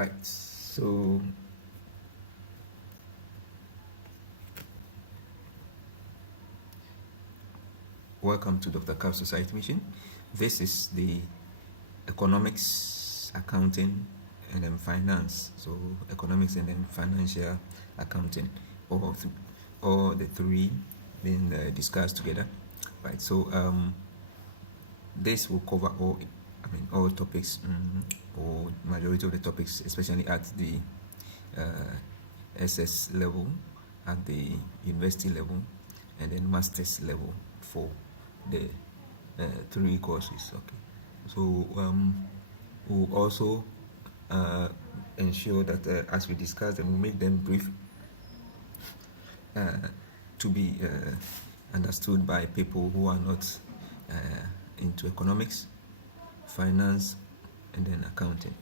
Right. So welcome to Dr. Carl Society Mission. This is the economics, accounting, and then finance. So economics and then financial accounting, all the three being discussed together. Right. So this will cover all topics, or majority of the topics, especially at the SS level, at the university level, and then master's level for the three courses. Okay, so we'll also ensure that as we discuss them, we make them brief to be understood by people who are not into economics, finance, and then accounting.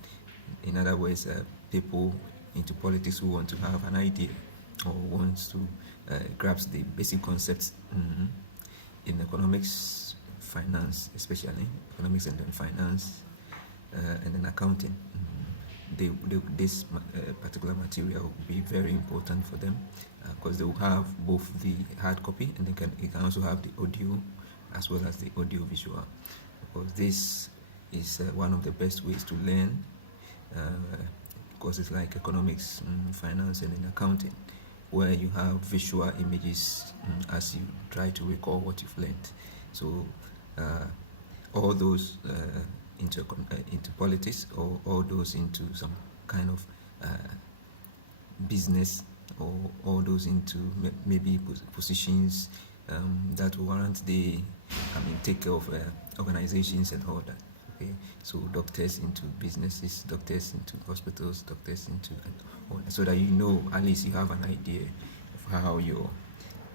In other words, people into politics who want to have an idea or wants to grasp the basic concepts in economics, finance, economics and then finance, and then accounting. This particular material will be very important for them because they will have both the hard copy and it can also have the audio as well as the audio visual, because this is one of the best ways to learn courses like economics, finance, and then accounting, where you have visual images as you try to recall what you've learned. So all those into politics, or all those into some kind of business, or all those into maybe positions that warrant the take care of organizations and all that. Okay, so doctors into businesses, doctors into hospitals, doctors into all that, so that at least you have an idea of how you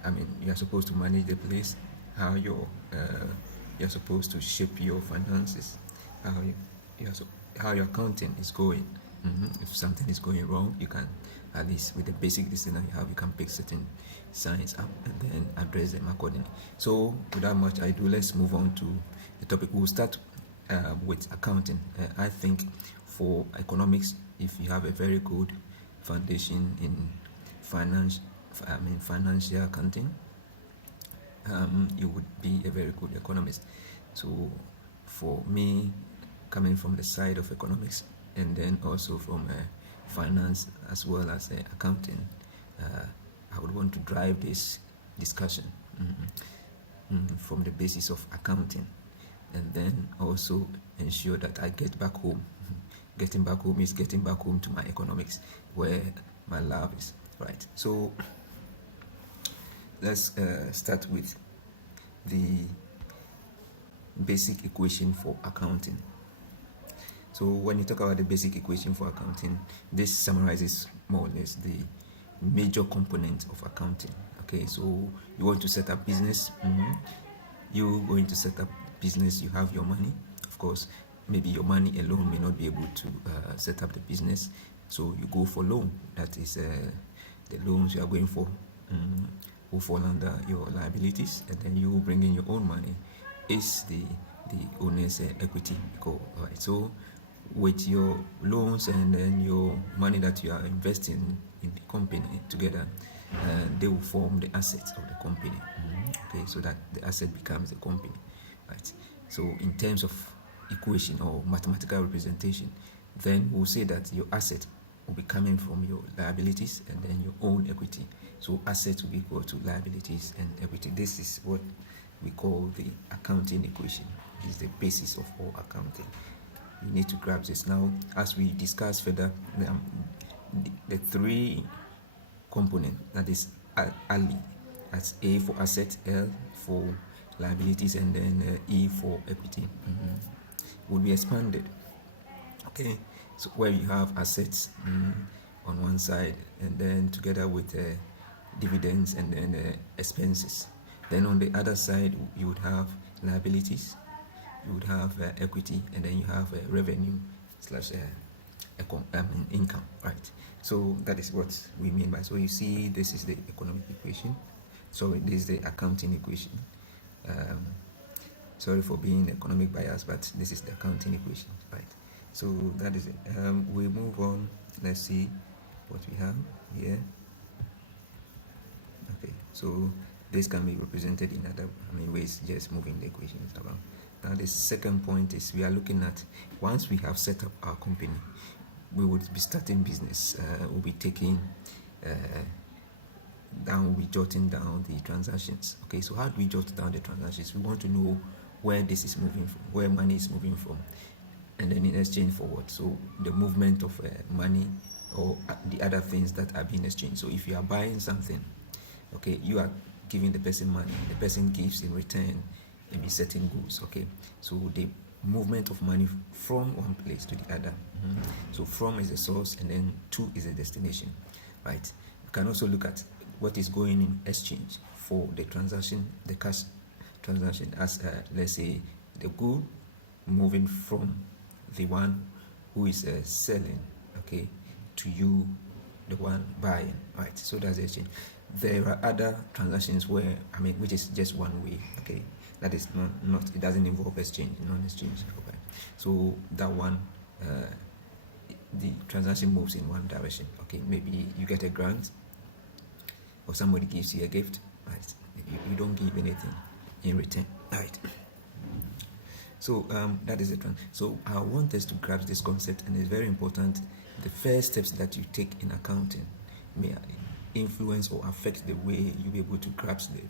are supposed to manage the place, how you're supposed to shape your finances, how your accounting is going. If something is going wrong, you can, at least with the basic decision you have, you can pick certain signs up and then address them accordingly. So without much ado, let's move on to the topic. We'll start with accounting. I think for economics, if you have a very good foundation in financial accounting, you would be a very good economist. So for me, coming from the side of economics and then also from finance as well as accounting, I would want to drive this discussion from the basis of accounting, and then also ensure that I get back home. Getting back home is getting back home to my economics, where my lab is. Right. So let's start with the basic equation for accounting. So when you talk about the basic equation for accounting, this summarizes more or less the major component of accounting. Okay, so you want to set up business. You're going to set up business. You have your money. Of course, maybe your money alone may not be able to set up the business. So you go for loan. That is the loans you are going for will fall under your liabilities, and then you bring in your own money. Is the owner's equity. Right. So with your loans and then your money that you are investing in the company together, they will form the assets of the company. Okay, so that the asset becomes the company. Right. So in terms of equation or mathematical representation, then we'll say that your asset will be coming from your liabilities and then your own equity. So assets will be equal to liabilities and equity. This is what we call the accounting equation. It's the basis of all accounting. You need to grasp this. Now, as we discuss further, the three components, that is Ali, that's A for asset, L for liabilities, and then E for equity, will be expanded. Okay, so where you have assets on one side, and then together with dividends and then expenses. Then on the other side, you would have liabilities, you would have equity, and then you have revenue slash income, right? So that is what we mean by. So you see, this is the economic equation. So this is the accounting equation. Sorry for being economic bias, but this is the accounting equation, right? So that is it. We move on. Let's see what we have here. Okay, so this can be represented in other ways, just moving the equations around. Now the second point is we are looking at, once we have set up our company, we would be starting business. We'll be taking down, we'll be jotting down the transactions. Okay, so how do we jot down the transactions? We want to know where this is moving from, where money is moving from, and then in exchange for what. So the movement of money or the other things that are being exchanged. So if you are buying something, okay, you are giving the person money, the person gives in return maybe certain goods. Okay, so the movement of money from one place to the other. So from is the source, and then to is the destination, right? You can also look at what is going in exchange for the transaction, the cash transaction, as let's say the good moving from the one who is selling, okay, to you, the one buying, right? So that's the exchange. There are other transactions where, which is just one way, okay, that is not it doesn't involve exchange, non-exchange. Okay, so that one, the transaction moves in one direction. Okay, maybe you get a grant or somebody gives you a gift, right? You don't give anything in return, right? So that is it. So I want us to grasp this concept, and it's very important. The first steps that you take in accounting may influence or affect the way you'll be able to grasp the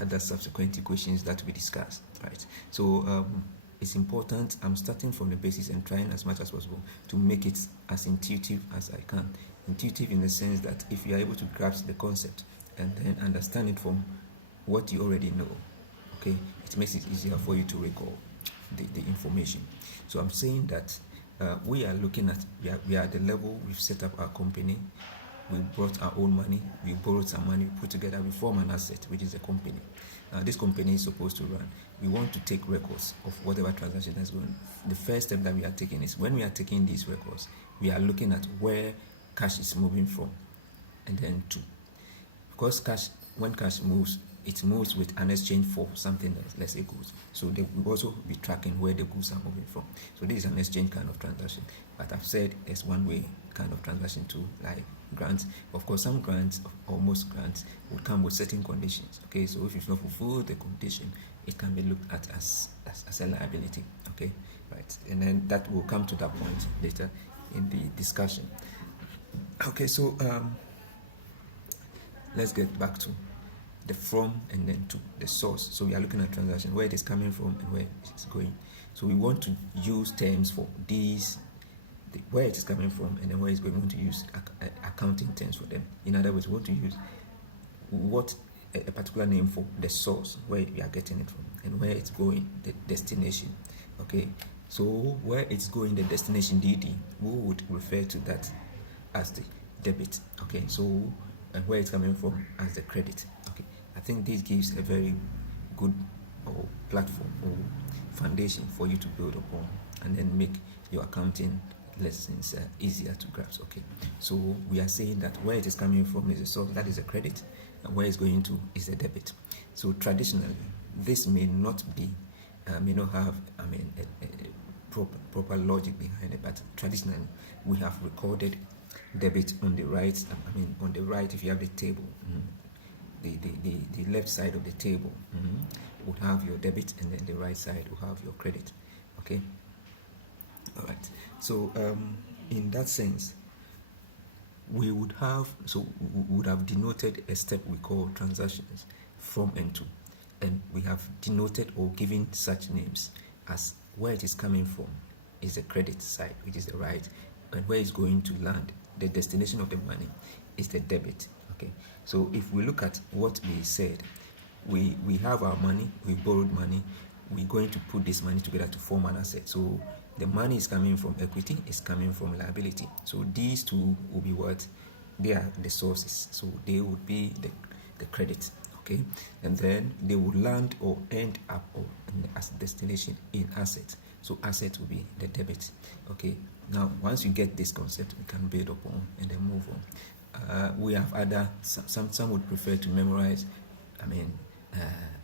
other subsequent equations that we discussed, right? So it's important. I'm starting from the basis and trying as much as possible to make it as intuitive as I can. Intuitive in the sense that if you are able to grasp the concept and then understand it from what you already know, okay, it makes it easier for you to recall the information. So I'm saying that we are looking at, we are at the level, we've set up our company, we brought our own money, we borrowed some money, we put together, we form an asset, which is a company. This company is supposed to run. We want to take records of whatever transaction that's going on. The first step that we are taking is, when we are taking these records, we are looking at where cash is moving from, and then to. Because cash, when cash moves, it moves with an exchange for something else, let's say goods. So they will also be tracking where the goods are moving from. So this is an exchange kind of transaction. But I've said it's one way kind of transaction too, like grants. Of course, some grants or most grants would come with certain conditions. Okay, so if you've not fulfilled the condition, it can be looked at as a liability. Okay, right, and then that will come to that point later in the discussion. Okay, so let's get back to the from and then to the source. So we are looking at transaction, where it is coming from and where it is going. So we want to use terms for these, where it is coming from and then where it's going. We want to use accounting terms for them. In other words, we want to use what a particular name for the source, where we are getting it from, and where it's going, the destination. Okay, so where it's going, the destination, DD, we would refer to that as the debit. Okay, so and where it's coming from as the credit. Okay, I think this gives a very good platform or foundation for you to build upon, and then make your accounting lessons easier to grasp. Okay, so we are saying that where it is coming from is a source, that is a credit, and where it's going to is a debit. So traditionally, this may not be, may not have, a proper logic behind it, but traditionally we have recorded debit on the right. On the right, if you have the table, the left side of the table would have your debit, and then the right side will have your credit. Okay, all right. So in that sense, we would have denoted a step we call transactions from and to, and we have denoted or given such names as where it is coming from is the credit side, which is the right, and where it's going to land, the destination of the money, is the debit. Okay, so if we look at what we said, we have our money, we borrowed money, we're going to put this money together to form an asset. So the money is coming from equity, is coming from liability. So these two will be what? They are the sources. So they would be the credit. Okay, and then they will land or end up as destination in asset. So asset will be the debit. Okay, now once you get this concept, we can build upon and then move on. We have other, some would prefer to memorize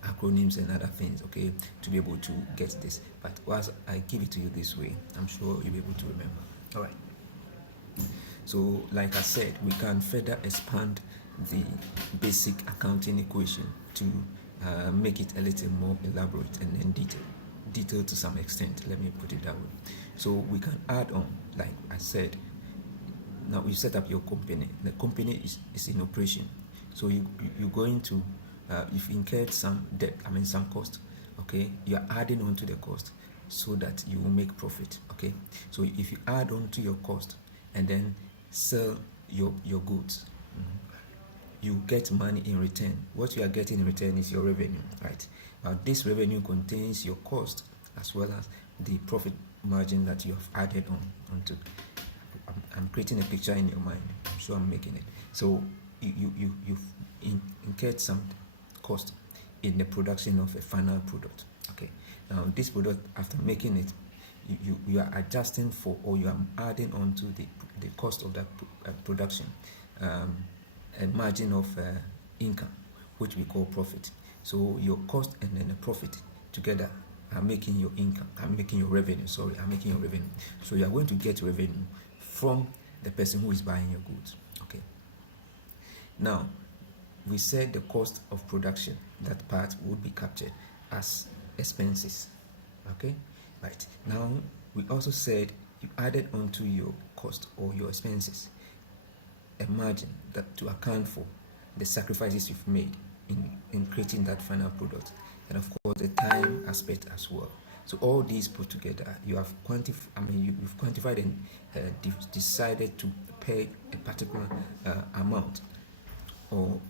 acronyms and other things, okay, to be able to get this. But once I give it to you this way, I'm sure you'll be able to remember. All right. So, like I said, we can further expand the basic accounting equation to make it a little more elaborate and then detailed to some extent. Let me put it that way. So we can add on, like I said, now you set up your company. The company is in operation. So you're going to, you've incurred some debt, some cost, okay? You're adding on to the cost so that you will make profit, okay? So if you add on to your cost and then sell your goods, you get money in return. What you are getting in return is your revenue, right? This revenue contains your cost as well as the profit margin that you have added onto. I'm creating a picture in your mind. I'm sure I'm making it. So you've incurred some cost in the production of a final product. Okay. Now this product, after making it, you are adjusting for, or you are adding on to the cost of that production, a margin of income, which we call profit. So your cost and then the profit together are making your income, are making your revenue, are making your revenue. So you are going to get revenue from the person who is buying your goods. Okay. Now, we said the cost of production, that part would be captured as expenses. Okay. Right. Now, we also said you added onto your cost or your expenses a margin that to account for the sacrifices you've made in creating that final product, and of course the time aspect as well. So all these put together, you have you've quantified and decided to pay a particular amount or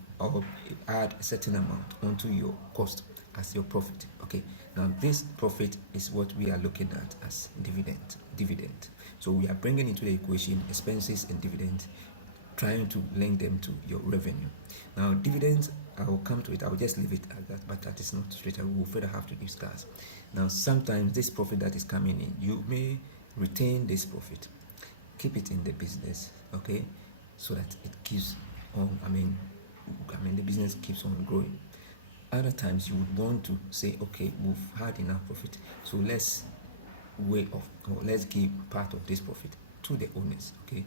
add a certain amount onto your cost as your profit. Okay. Now this profit is what we are looking at as dividend. So we are bringing into the equation expenses and dividends, trying to link them to your revenue. Now dividends, I will come to it. I will just leave it at that, but that is not straight. We will further have to discuss. Now sometimes this profit that is coming in, you may retain this profit, keep it in the business, okay, so that it keeps on. The business keeps on growing. Other times you would want to say, okay, we've had enough profit, so let's let's give part of this profit to the owners, okay,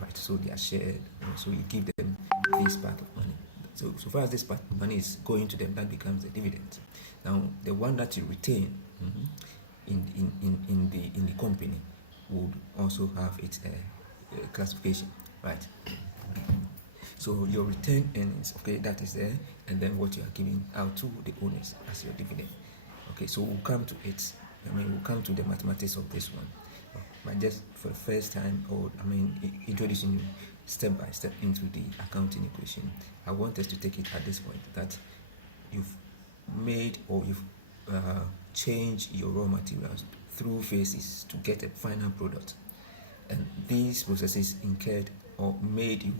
right? So they are shared, so you give them this part of money. So far as this part of money is going to them, that becomes the dividend. Now the one that you retain in the company would also have its classification, right? So your return earnings, okay, that is there, and then what you are giving out to the owners as your dividend. Okay, so we'll come to it. We'll come to the mathematics of this one. But just for the first time, introducing you step by step into the accounting equation, I want us to take it at this point that you've made or you've changed your raw materials through phases to get a final product, and these processes incurred or made you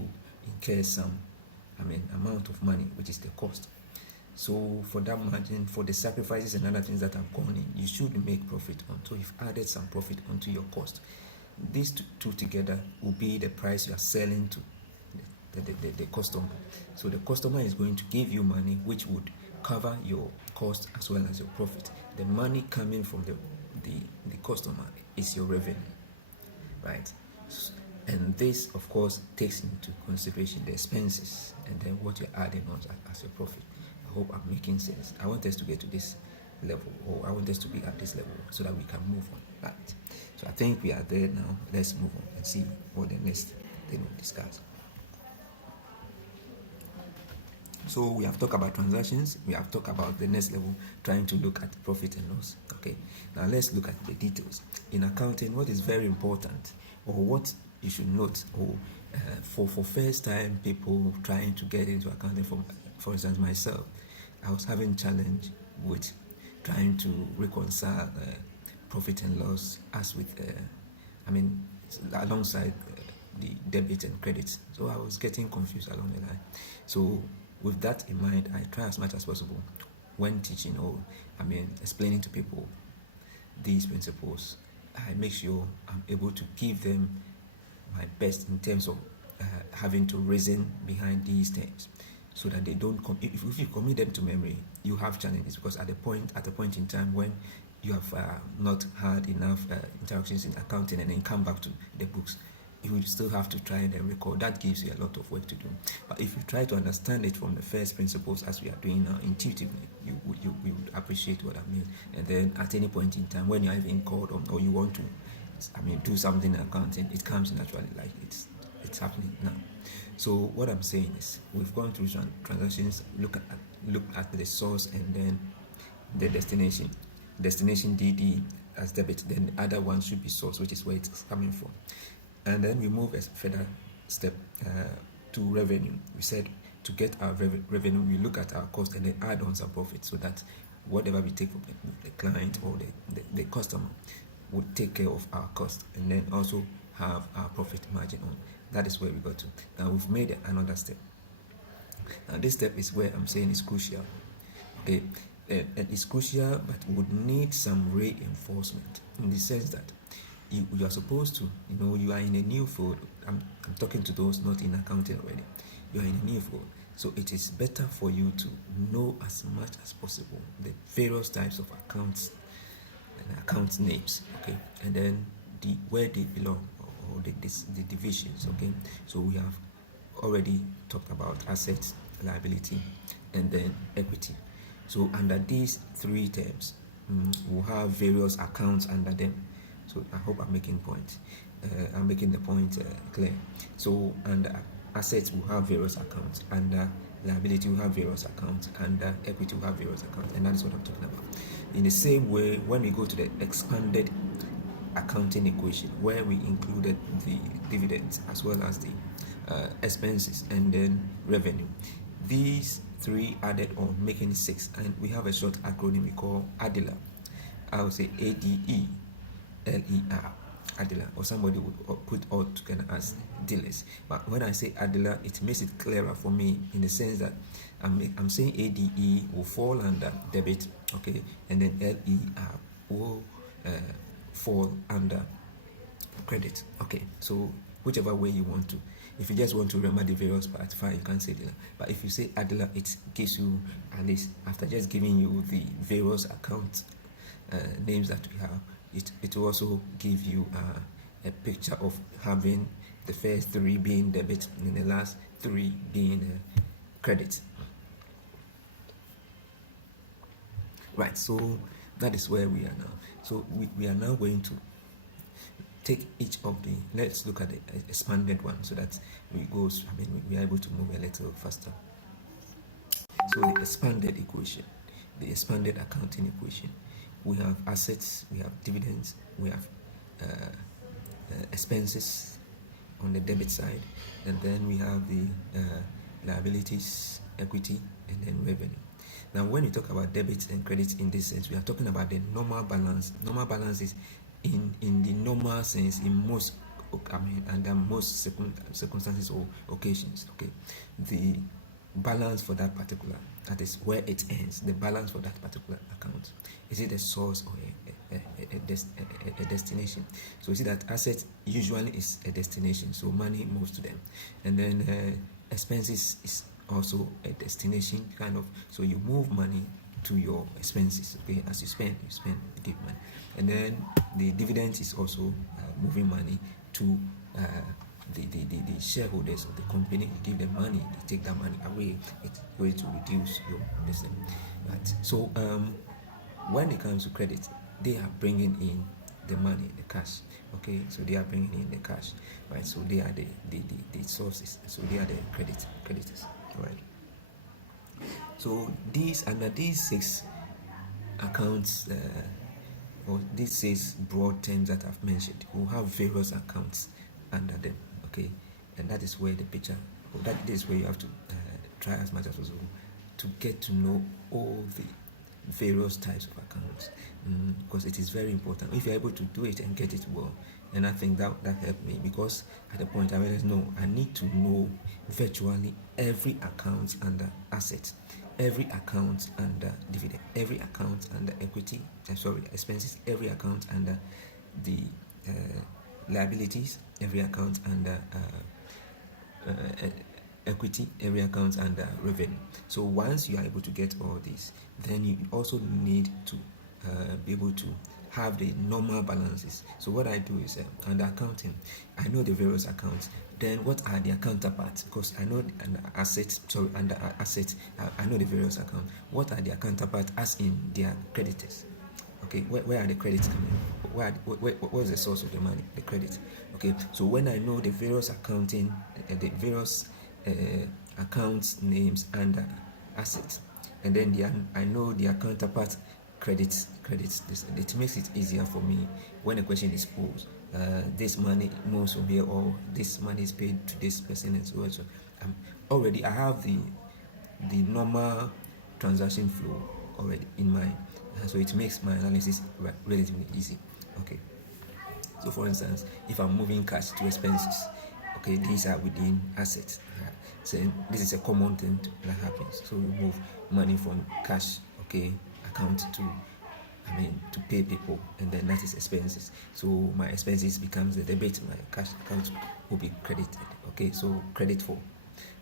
incur some amount of money, which is the cost. So for that margin, for the sacrifices and other things that have gone in, you should make profit on. So you've added some profit onto your cost. These two together will be the price you are selling to the customer. So the customer is going to give you money which would cover your cost as well as your profit. The money coming from the customer is your revenue, right? And this, of course, takes into consideration the expenses and then what you're adding on as your profit. I hope I'm making sense. I want us to get to this level, or I want us to be at this level so that we can move on. Right. So I think we are there now. Let's move on and see what the next thing we'll discuss. So we have talked about transactions. We have talked about the next level, trying to look at profit and loss. Okay. Now let's look at the details. In accounting, what is very important, or what you should note, or for first time people trying to get into accounting, for instance myself, I was having challenge with trying to reconcile profit and loss as with alongside the debit and credit. So I was getting confused along the line. So with that in mind, I try as much as possible when teaching or explaining to people these principles. I make sure I'm able to give them my best in terms of having to reason behind these terms. so that they don't come. If you commit them to memory, you have challenges, because at a point in time when you have not had enough interactions in accounting and then come back to the books, you will still have to try and then record. That gives you a lot of work to do. But if you try to understand it from the first principles, as we are doing now, intuitively, you would appreciate what I mean. And then at any point in time when you are even called on, or you want to do something in accounting, it comes naturally, like it's happening now. So what I'm saying is, we've gone through transactions, look at the source and then the destination DD as debit, then the other one should be source, which is where it's coming from. And then we move a further step to revenue. We said to get our revenue, we look at our cost and then add on some profit, so that whatever we take from the client or the customer would take care of our cost, and then also have our profit margin on. That is where we got to. Now we've made another step. Now this step is where I'm saying is crucial. Okay, and it's crucial, but would need some reinforcement, in the sense that you are supposed to, you are in a new field. I'm talking to those not in accounting already. You are in a new field, so it is better for you to know as much as possible the various types of accounts and account names, okay, and then where they belong, or the divisions, okay. So we have already talked about assets, liability, and then equity. So under these three terms, we'll have various accounts under them. So I hope I'm making the point clear. So under assets, we'll have various accounts. Under liability, we'll have various accounts. Under equity, we'll have various accounts. And that is what I'm talking about. In the same way, when we go to the expanded accounting equation, where we included the dividends as well as the expenses and then revenue, these three added on, making 6. And we have a short acronym we call ADELER. I would say ADELER, ADELER, or somebody would put all together as dealers. But when I say ADELER, it makes it clearer for me, in the sense that I'm saying ADE will fall under debit, okay, and then LER will fall under credit, okay. So whichever way you want to. If you just want to remember the various parts, fine, you can say dealer. But if you say ADELER, it gives you, at least after just giving you the various account names that we have, it will also give you a picture of having the first 3 being debit and the last 3 being credit. Right, so that is where we are now. So we are now going to take each of the, let's look at the expanded one, so that we are able to move a little faster. So the expanded equation, the expanded accounting equation, we have assets, we have dividends, we have expenses on the debit side, and then we have the liabilities, equity, and then revenue. Now, when we talk about debits and credits in this sense, we are talking about the normal balance. Normal balance is in the normal sense, in most, under most circumstances or occasions, okay. The balance for that particular, that is where it ends, the balance for that particular account. Is it a source or a destination? So you see that asset usually is a destination, so money moves to them. And then expenses is also a destination, kind of, so you move money to your expenses, okay. As you spend, you give money. And then the dividend is also moving money to the shareholders of the company. You give them money, they take that money away. It's going to reduce your business, right? So when it comes to credit, they are bringing in the money, the cash, okay. So they are bringing in the cash, right? So they are the sources, so they are the creditors, right? So under these 6 accounts, or these 6 broad terms that I've mentioned, we'll have various accounts under them, okay. And that is where the picture, that is where you have to try as much as possible to get to know all the various types of accounts, because it is very important. If you're able to do it and get it well, and I think that helped me, because at the point I realized, no, I need to know virtually every account under asset, every account under dividend, every account under equity, expenses, every account under the liabilities, every account under equity, area accounts, and revenue. So once you are able to get all this, then you also need to be able to have the normal balances. So what I do is under accounting, I know the various accounts. Then what are their counterparts? Because I know under assets, under assets, I know the various accounts. What are their counterparts as in their creditors? Okay, where are the credits coming? What's the source of the money? The credit. Okay, so when I know the various accounting, the various accounts names and assets, and then I know their counterpart credits. It makes it easier for me when a question is posed. This money moves from here, or this money is paid to this person, and so on. So already I have the normal transaction flow already in mind, so it makes my analysis relatively easy. Okay, so for instance, if I'm moving cash to expenses, okay, these are within assets. So this is a common thing that happens. So we move money from cash, okay, account to pay people, and then that is expenses. So my expenses becomes the debit, my cash account will be credited. Okay, so credit for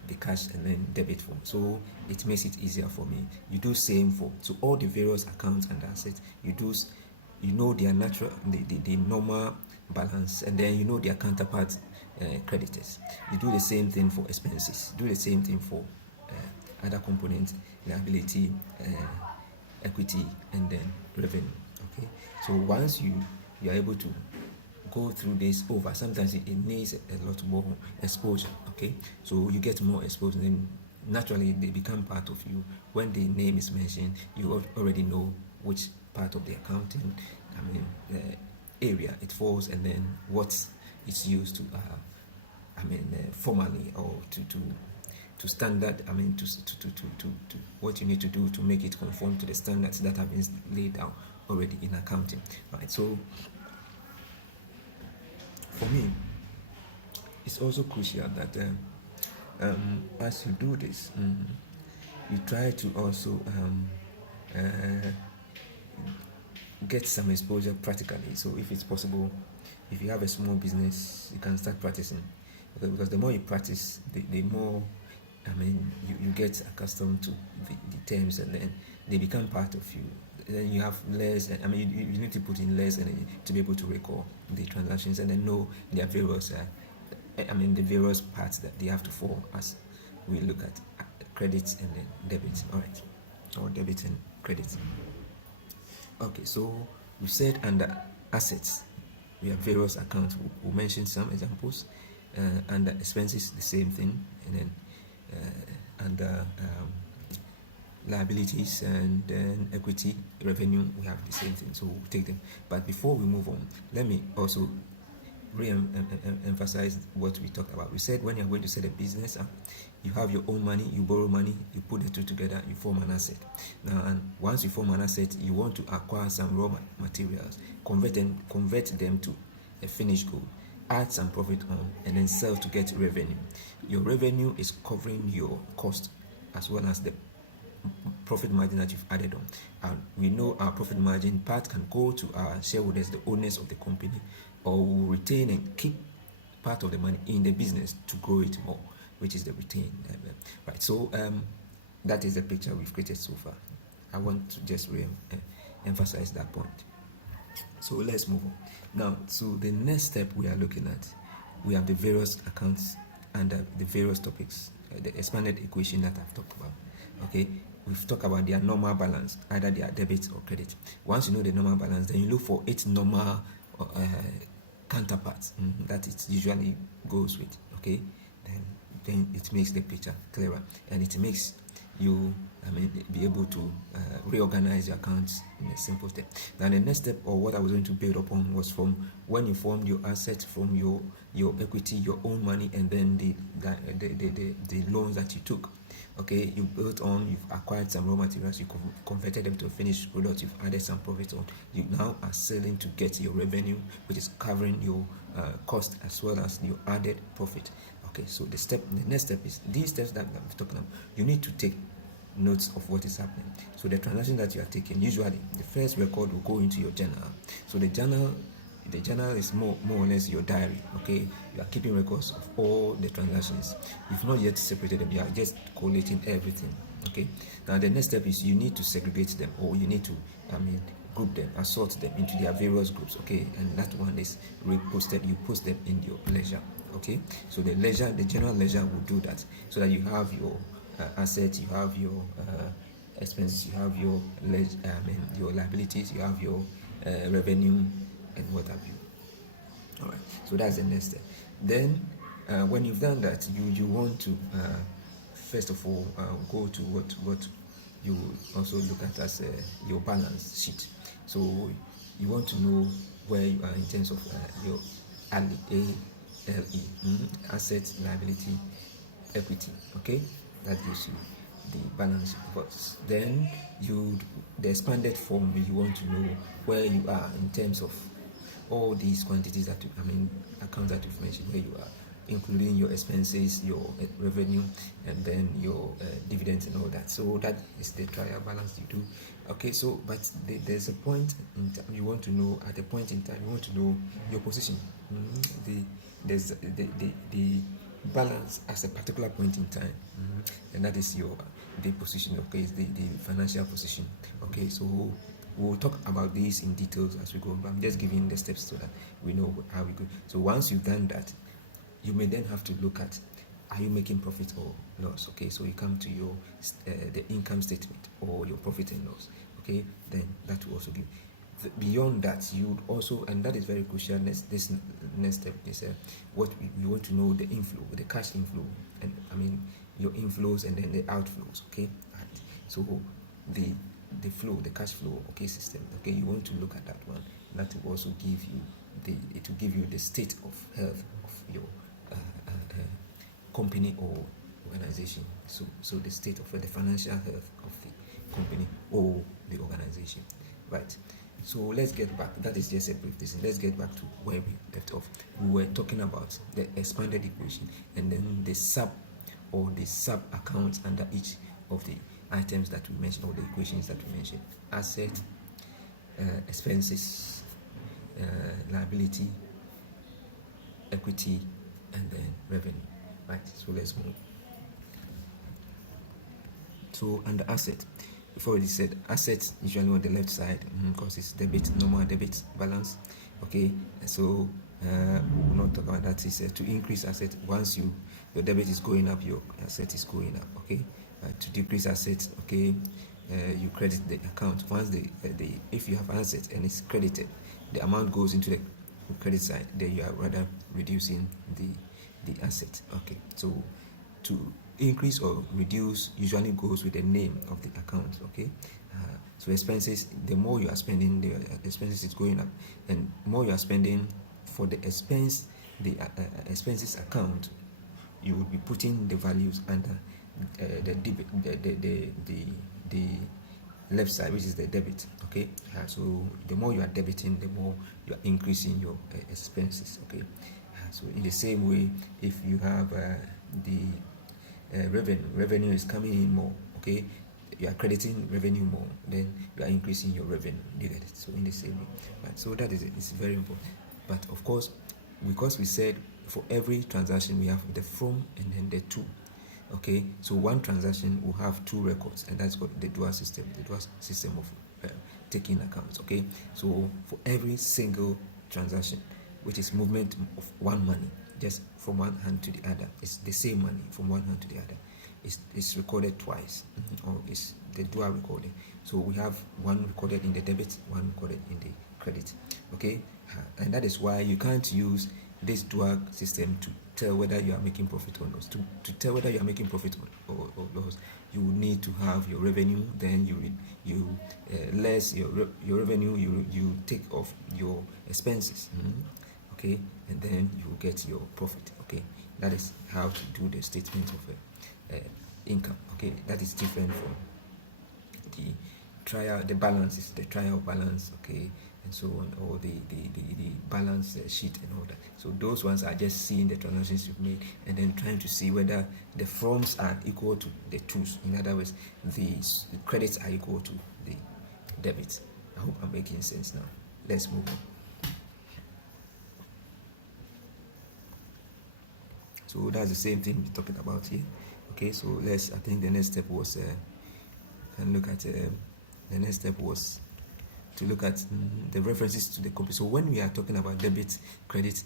the cash and then debit for. So it makes it easier for me. You do same for all the various accounts and assets. You know their natural, the normal balance, and then you know their counterpart creditors. You do the same thing for expenses. Do the same thing for other components, liability, equity, and then revenue. Okay, so once you are able to go through this over, sometimes it needs a lot more exposure. Okay, so you get more exposure, then naturally they become part of you. When the name is mentioned, you already know which part of the accounting area it falls, and then what it's used to formally, or to standard, to what you need to do to make it conform to the standards that have been laid out already in accounting. Right, so for me, it's also crucial that as you do this, you try to also get some exposure practically. So if it's possible, if you have a small business, you can start practicing. Okay, because the more you practice, the more you get accustomed to the terms, and then they become part of you. Then you have less, you need to put in less energy to be able to recall the transactions, and then know their various the various parts that they have to fall as we look at credits and then debits. All right, or debit and credits. Okay, so we said under assets we have various accounts. We mentioned some examples. Under expenses, the same thing, and then under liabilities and then equity, revenue, we have the same thing. So we'll take them. But before we move on, let me also re-emphasize what we talked about. We said when you're going to set a business up, you have your own money, you borrow money, you put the two together, you form an asset. Now, and once you form an asset, you want to acquire some raw materials, convert them to a finished good, add some profit on, and then sell to get revenue. Your revenue is covering your cost as well as the profit margin that you've added on. And we know our profit margin part can go to our shareholders, the owners of the company, or we'll retain and keep part of the money in the business to grow it more, which is the retain. Right. So that is the picture we've created so far. I want to just emphasize that point. So let's move on. Now, so the next step we are looking at, we have the various accounts under the various topics, the expanded equation that I've talked about. Okay, we've talked about their normal balance, either their debit or credit. Once you know the normal balance, then you look for its normal counterparts that it usually goes with. Okay, then it makes the picture clearer, and it makes you be able to reorganize your accounts in a simple step. Now the next step, or what I was going to build upon, was from when you formed your assets, from your equity, your own money, and then the loans that you took. Okay, you built on, you've acquired some raw materials, you converted them to a finished product, you've added some profit on, you now are selling to get your revenue, which is covering your cost as well as your added profit. Okay, so the next step is these steps that I'm talking about. You need to take notes of what is happening. So the transaction that you are taking, usually the first record will go into your journal. So the journal The journal is more or less your diary. Okay, you are keeping records of all the transactions. You've not yet separated them. You are just collating everything. Okay, now the next step is you need to segregate them, or you need to group them, assort them into their various groups. Okay, and that one is reposted. You post them in your ledger. Okay, so the general ledger will do that, so that you have your assets, you have your expenses, you have your your liabilities, you have your revenue, and what have you. All right, so that's the next step. Then when you've done that, you want to first of all go to what you also look at as your balance sheet. So you want to know where you are in terms of your ALE, assets, liability, equity. Okay, that gives you the balance sheet. But then the expanded form, you want to know where you are in terms of all these quantities that accounts that you've mentioned, where you are, including your expenses, your revenue, and then your dividends and all that. So that is the trial balance you do. Okay, so but there's a point in time you want to know. At a point in time, you want to know your position. There's the balance as a particular point in time, and that is the position. Okay, is the financial position. Okay, so we'll talk about this in details as we go, but I'm just giving the steps so that we know how we go. So once you've done that, you may then have to look at, are you making profit or loss? Okay, so you come to your the income statement or your profit and loss. Okay, then that will also give. Beyond that, you would also, and that is very crucial. This next step is what we want to know: the inflow, the cash inflow, and your inflows and then the outflows. Okay, right. So the flow, the cash flow, okay, system. Okay, you want to look at that one. That will also give you the state of health of your company or organization. So the state of the financial health of the company or the organization, right? So let's get back. That is just a brief thing. Let's get back to where we left off. We were talking about the expanded equation and then the sub accounts under each of the items that we mentioned, or the equations that we mentioned: asset, expenses, liability, equity, and then revenue. Right. So let's move. So under asset, we've already said assets usually on the left side because it's debit, normal debit balance. Okay, so we'll not talk about that. Is to increase asset. Once your debit is going up, your asset is going up. Okay, to decrease assets, okay, you credit the account. Once if you have an asset and it's credited, the amount goes into the credit side. Then you are rather reducing the asset. Okay, so to increase or reduce usually goes with the name of the account. Okay, so expenses, the more you are spending, the expenses is going up, and more you are spending for the expense, the expenses account, you will be putting the values under the left side, which is the debit. Okay, so the more you are debiting, the more you are increasing your expenses. Okay, so in the same way, if you have the revenue is coming in more, okay, you are crediting revenue more, then you are increasing your revenue. You get it? So in the same way, right? So that is it. It's very important. But of course, because we said for every transaction we have the from and then the to. Okay, so one transaction will have two records, and that's what the dual system of taking accounts. Okay, so for every single transaction, which is movement of one money, just from one hand to the other, it's the same money from one hand to the other. It's recorded twice, or it's the dual recording. So we have one recorded in the debit, one recorded in the credit. Okay, and that is why you can't use this dual system to tell whether you are making profit or loss. To tell whether you are making profit or loss, you need to have your revenue. Then you less your revenue. You take off your expenses. Okay, and then you get your profit. Okay, that is how to do the statement of income. Okay, that is different from the trial balance. Okay, and so on, or the balance sheet and all that. So those ones are just seeing the transactions you've made and then trying to see whether the froms are equal to the twos. In other words, the credits are equal to the debits. I hope I'm making sense now. Let's move on. So that's the same thing we're talking about here. Okay, so I think the next step was and look at the next step was to look at the references to the company. So when we are talking about debit, credit,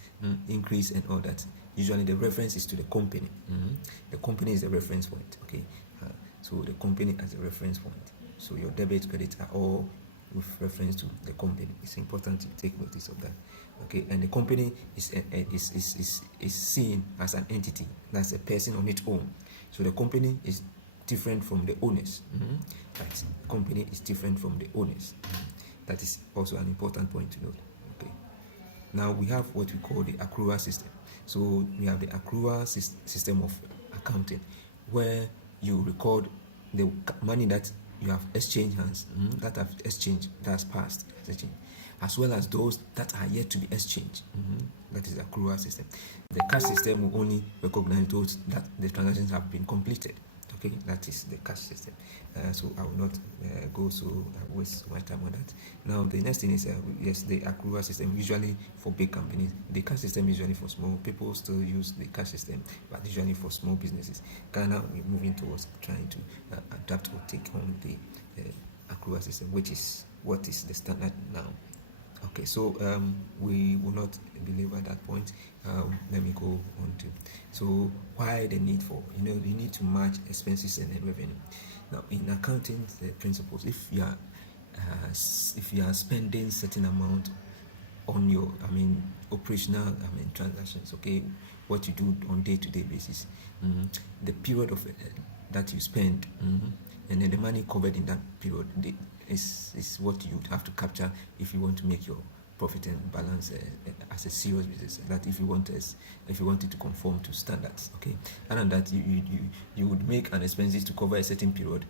increase and all that, usually the reference is to the company. The company is the reference point. Okay, so the company as a reference point. So your debit, credit are all with reference to the company. It's important to take notice of that. Okay, and the company is seen as an entity. That's a person on its own. So the company is different from the owners. Right, the company is different from the owners. That is also an important point to note. Okay. Now we have what we call the accrual system. So we have the accrual system of accounting, where you record the money that you have exchanged hands, that have exchanged, that's past, as well as those that are yet to be exchanged. That is the accrual system. The cash system will only recognize those that the transactions have been completed. Okay, that is the cash system. So I will not go so waste my time on that. Now the next thing is yes, the accrual system. Usually for big companies, the cash system usually for small people still use the cash system, but usually for small businesses. Ghana, we're moving towards trying to adapt or take on the accrual system, which is what is the standard now. Okay, so we will not belabor that point. Let me go on to, so why the need for, you need to match expenses and revenue. Now in accounting, the principles, if you are spending certain amount on your operational transactions, okay, what you do on day-to-day basis, the period of that you spend, and then the money covered in that period is what you have to capture if you want to make your profit and balance as a serious business. That if you want it to conform to standards, okay. And that you would make an expenses to cover a certain period,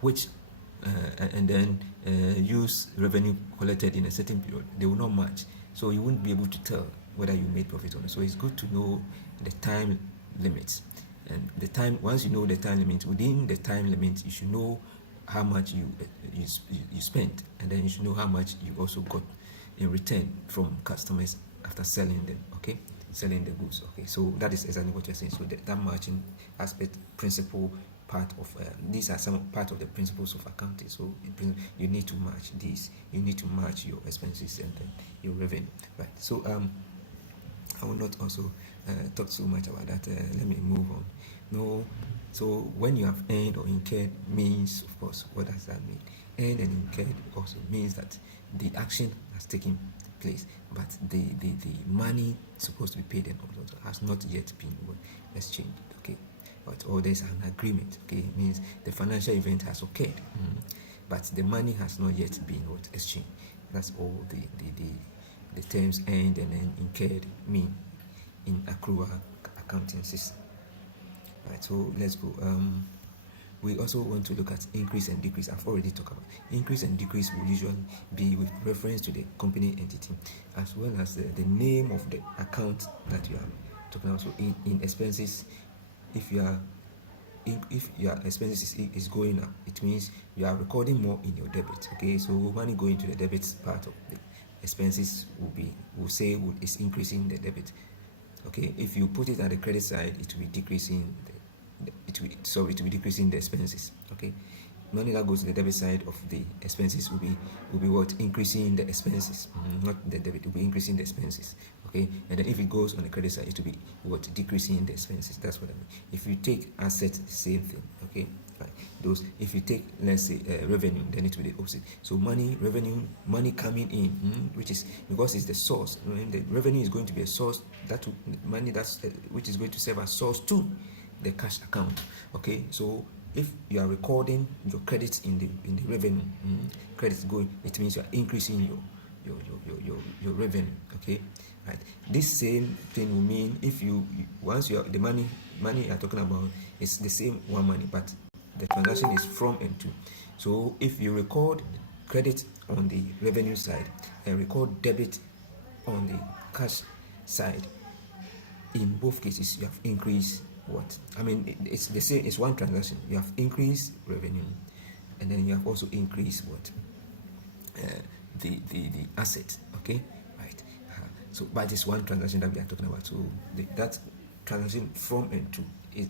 which and then use revenue collected in a certain period. They will not match, so you won't be able to tell whether you made profit or not. So it's good to know the time limits, and the time. Once you know the time limit, within the time limit, you should know how much you spent, and then you should know how much you also got in return from customers after selling them. Okay, selling the goods. Okay, so that is exactly what you're saying. So that matching aspect, principle part of these are some part of the principles of accounting. So you need to match these. You need to match your expenses and then your revenue. Right. So I will not also talk so much about that. Let me move on. No. So when you have earned or incurred means, of course, what does that mean? Earned and incurred also means that the action has taken place, but the money supposed to be paid and also has not yet been exchanged. Okay, or there's an agreement. Okay, it means the financial event has occurred, but the money has not yet been exchanged. That's all the terms earned and then incurred mean in accrual accounting system. Right, so let's go. We also want to look at increase and decrease. I've already talked about increase and decrease will usually be with reference to the company entity, as well as the name of the account that you are talking about. So in expenses, if your expenses is going up, it means you are recording more in your debit. Okay, so money going to the debit part of the expenses is increasing the debit. Okay, if you put it at the credit side, it will be decreasing it will be decreasing the expenses. Okay, money that goes to the debit side of the expenses will be what? Increasing the expenses, not the debit. It will be increasing the expenses. Okay, and then if it goes on the credit side, it will be what? Decreasing the expenses. That's what I mean. If you take assets, the same thing. Okay, right. If you take, let's say, revenue, then it will be the opposite. So revenue, money coming in, which is because it's the source. The revenue is going to be a source money which is going to serve as source to the cash account. Okay, so if you are recording your credits in the revenue, credits going, it means you are increasing your revenue. Okay, right. This same thing will mean if once you have the money you are talking about is the same one money, but the transaction is from and to. So if you record credit on the revenue side and record debit on the cash side, in both cases you have increased what? It's the same. It's one transaction. You have increased revenue, and then you have also increased what? The asset. Okay, right. So, but it's one transaction that we are talking about. So that transaction from and to.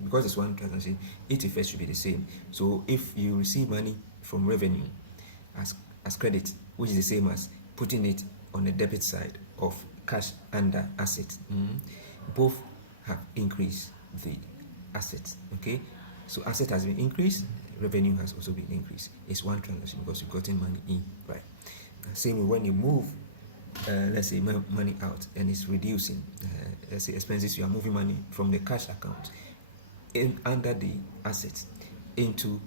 Because it's one transaction, its effect should be the same. So if you receive money from revenue as credit, which is the same as putting it on the debit side of cash under asset, both have increased the asset. Okay, so asset has been increased, revenue has also been increased. It's one transaction because you've gotten money in, right? Same way when you move, let's say money out and it's reducing, let's say expenses, you are moving money from the cash account under the asset into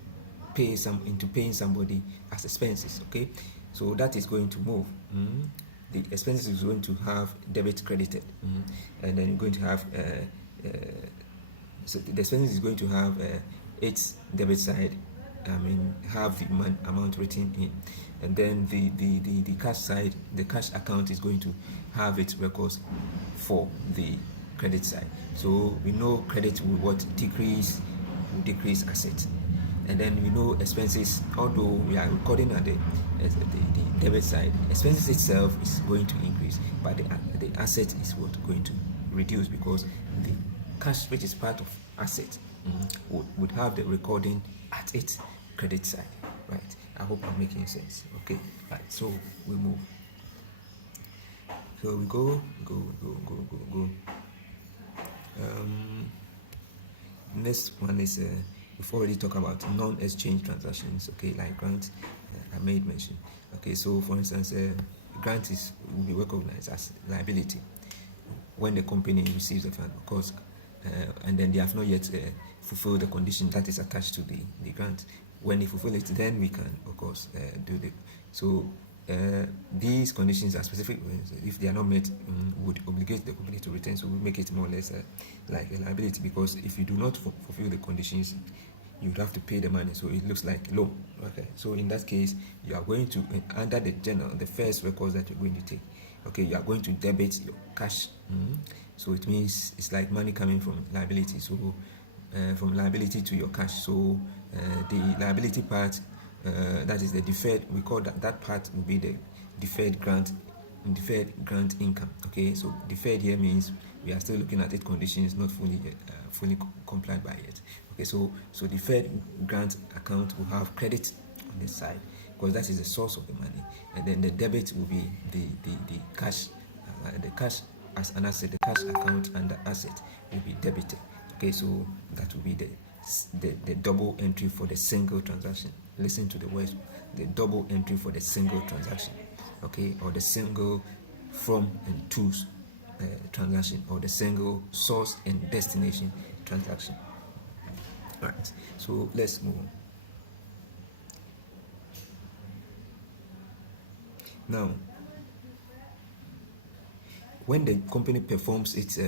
paying somebody as expenses. Okay, so that is going to move. The expenses is going to have debit credited, and then you're going to have so the expenses is going to have its debit side, have the amount written in, and then the cash side, the cash account is going to have its records for the credit side. So we know credit will decrease asset, and then we know expenses, although we are recording at the debit side, expenses itself is going to increase, but the asset is going to reduce, because the cash, which is part of asset, would have the recording at its credit side, right? I hope I'm making sense. Okay, right, so we move. So we go. Next one is we've already talked about non-exchange transactions. Okay, like grant, I made mention. Okay, so for instance, grant will be recognized as liability when the company receives the fund, of course, and then they have not yet fulfilled the condition that is attached to the grant. When they fulfill it, then we can, of course, do the. So these conditions are specific. If they are not met, would obligate the company to return. So we make it more or less like a liability, because if you do not fulfill the conditions, you would have to pay the money. So it looks like a loan. Okay. So in that case, you are going to, under the first records that you're going to take, okay, you are going to debit your cash. So it means it's like money coming from liability. So from liability to your cash. So the liability part, that is the deferred, we call that part will be the deferred grant income. Okay, so deferred here means we are still looking at it conditions, not fully complied by it. Okay, so deferred grant account will have credit on this side, because that is the source of the money, and then the debit will be the cash, the cash as an asset, the cash account and the asset will be debited. Okay, so that will be the double entry for the single transaction. Listen to the words, the double entry for the single transaction. Okay, or the single from and to transaction, or the single source and destination transaction. All right, so let's move on. Now, when the company performs its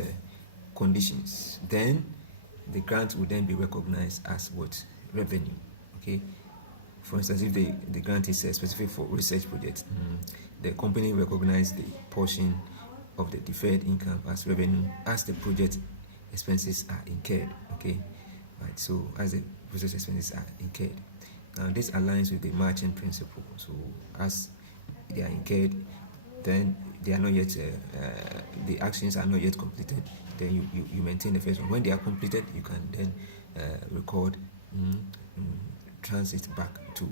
conditions, then the grant will then be recognized as what? Revenue. Okay. For instance, if the grant is specific for research projects, the company recognizes the portion of the deferred income as revenue as the project expenses are incurred. Okay, right. So as the project expenses are incurred, now this aligns with the matching principle. So as they are incurred, then they are not yet the actions are not yet completed. Then you maintain the first one. When they are completed, you can then record transit back to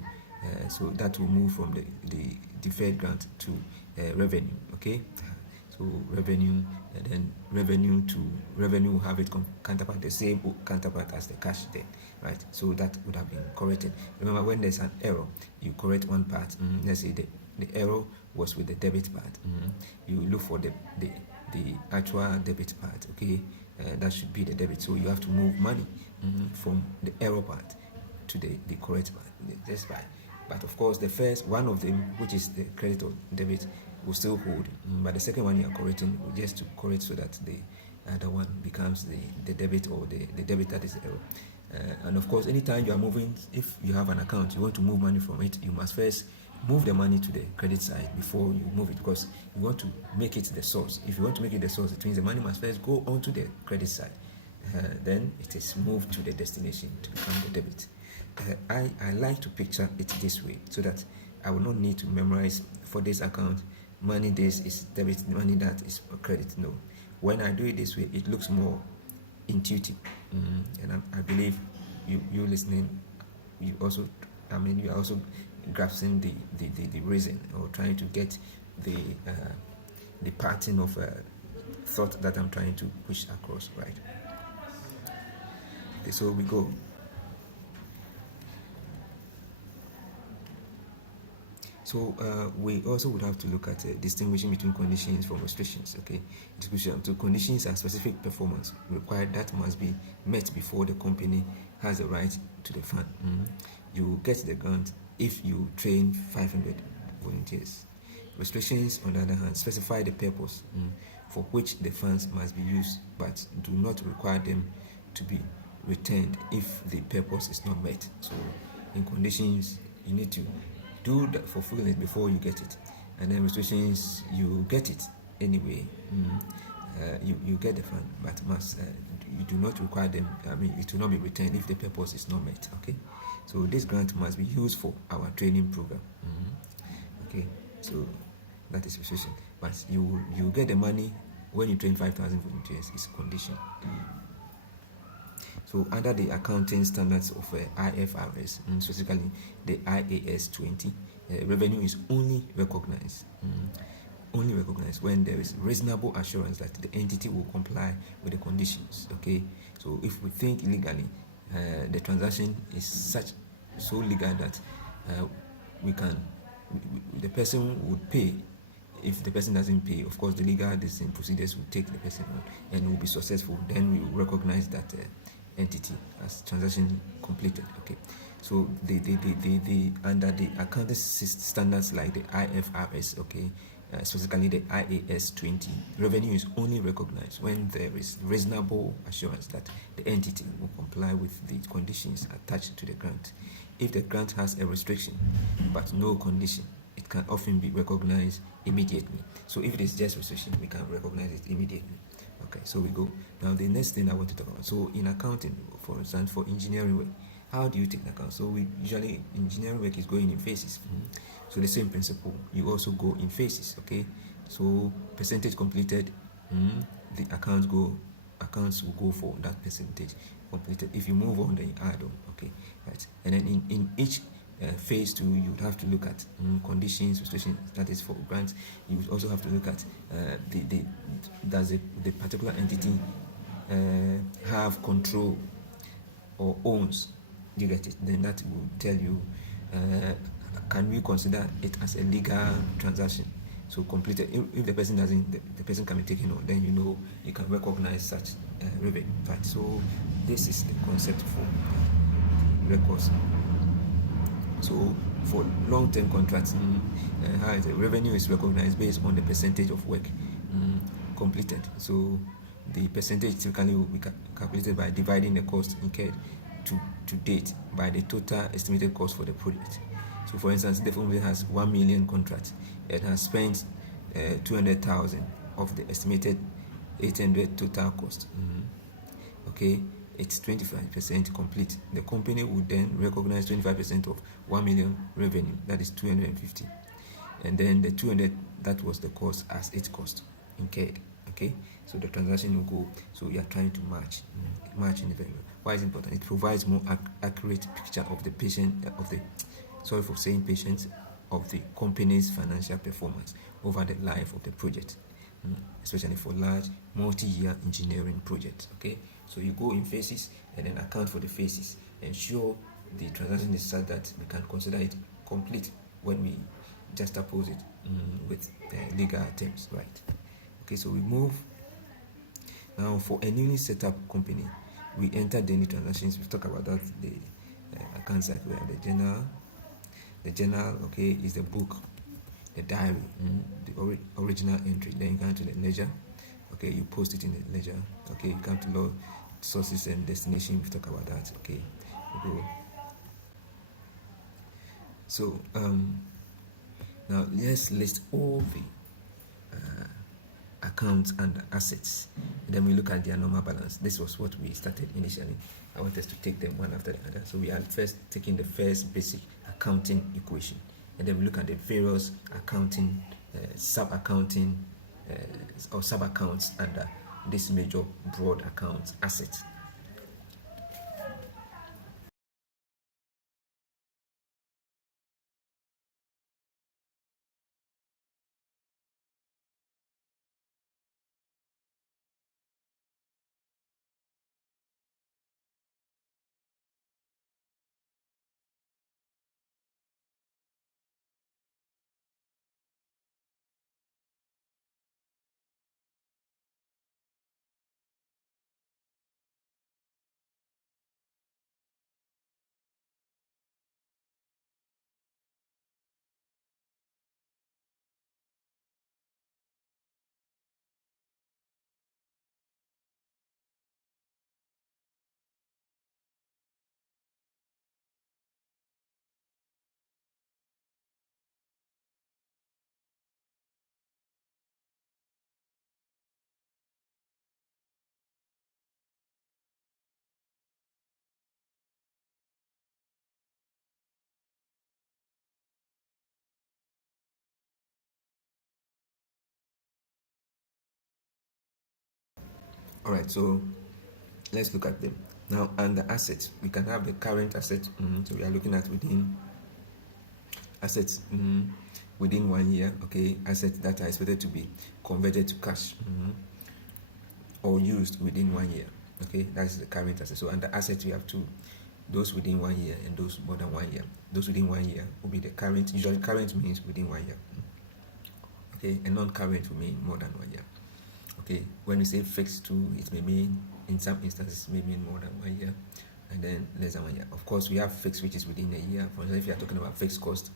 so that will move from the deferred grant to revenue. Okay, so revenue, and then revenue will have it counterpart, the same counterpart as the cash there, right? So that would have been corrected. Remember, when there's an error, you correct one part. Let's say the error was with the debit part. You look for the actual debit part. Okay, that should be the debit. So you have to move money from the error part to the correct part. That's right. But of course, the first one of them, which is the credit or debit, will still hold. But the second one you are correcting, just to correct so that the other one becomes the debit, or the debit that is the error. And of course, anytime you are moving, if you have an account, you want to move money from it, you must first move the money to the credit side before you move it, because you want to make it the source. If you want to make it the source, it means the money must first go onto the credit side. Then it is moved to the destination to become the debit. I like to picture it this way, so that I will not need to memorize for this account money this is debit, money that is credit. No, when I do it this way, it looks more intuitive, and I believe you listening, you also, you are also grasping the reason, or trying to get the pattern of thought that I'm trying to push across, right? Okay, so we go. So we also would have to look at distinguishing between conditions from restrictions. Okay, so conditions are specific performance required that must be met before the company has the right to the fund. You get the grant if you train 500 volunteers. Restrictions, on the other hand, specify the purpose for which the funds must be used, but do not require them to be returned if the purpose is not met. So in conditions, you need to do that, fulfill it before you get it, and then restrictions, you get it anyway. You get the fund, but must you do not require them. It will not be returned if the purpose is not met. Okay, so this grant must be used for our training program. Okay, so that is restriction, but you get the money when you train 5,000 volunteers. Is condition. So under the accounting standards of IFRS, specifically the IAS 20, revenue is only recognized when there is reasonable assurance that the entity will comply with the conditions. Okay, so if we think legally, the transaction is so legal that the person would pay. If the person doesn't pay, of course, the legal procedures will take the person on and will be successful. Then we will recognize that entity as transaction completed. Okay, so the under the accounting standards like the IFRS, okay, specifically the IAS 20, revenue is only recognized when there is reasonable assurance that the entity will comply with the conditions attached to the grant. If the grant has a restriction but no condition, it can often be recognized immediately. So if it is just restriction, we can recognize it immediately. Okay, so we go. Now the next thing I want to talk about. So in accounting, for instance, for engineering work, how do you take the account? So we usually, engineering work is going in phases. So the same principle, you also go in phases. Okay, so percentage completed, the accounts will go for that percentage completed. If you move on, then you add on. Okay, right. And then in each phase 2, you would have to look at conditions, restrictions. That is for grants. You would also have to look at does the particular entity have control or owns. You get it? Then that will tell you, can we consider it as a legal transaction? So completed. If the person doesn't, the person can be taken on. Then you can recognize such revenue. Right. So this is the concept for records. So for long-term contracts, how is the revenue is recognized based on the percentage of work completed. So the percentage typically will be calculated by dividing the cost incurred to date by the total estimated cost for the project. So for instance, the company has 1 million contracts and has spent 200,000 of the estimated 800 total cost. Okay, it's 25% complete. The company would then recognize 25% of 1 million revenue, that is 250, and then the 200, that was the cost as its cost incurred. Okay, so the transaction will go. So you are trying to match in the value. Why is it important? It provides more accurate picture of the patient of the company's financial performance over the life of the project, especially for large multi-year engineering projects. Okay, so you go in phases and then account for the phases. Ensure the transaction is such that we can consider it complete when we just oppose it with legal terms, right? Okay, so we move now. For a newly set up company, we enter daily transactions. We talk about that. The account side, we have the journal. Okay, is the book, the diary, the original entry. Then you come to the ledger. Okay, you post it in the ledger. Okay, you come to law sources and destination. We talk about that. Okay, we go. So now let's list all the accounts and assets. And then we look at their normal balance. This was what we started initially. I want us to take them one after the other. So we are first taking the first basic accounting equation, and then we look at the various accounting sub-accounting or sub-accounts under this major broad account asset. All right, so let's look at them now. Under assets, we can have the current asset. So we are looking at within assets within 1 year. Okay, assets that are expected to be converted to cash or used within 1 year. Okay, that's the current asset. So under assets, we have two: those within 1 year and those more than 1 year. Those within 1 year will be the current. Usually, current means within 1 year. Okay, and non-current will mean more than 1 year. Okay, when we say fixed too, it may mean, in some instances, may mean more than 1 year, and then less than 1 year. Of course, we have fixed, which is within a year. For example, if you are talking about fixed cost,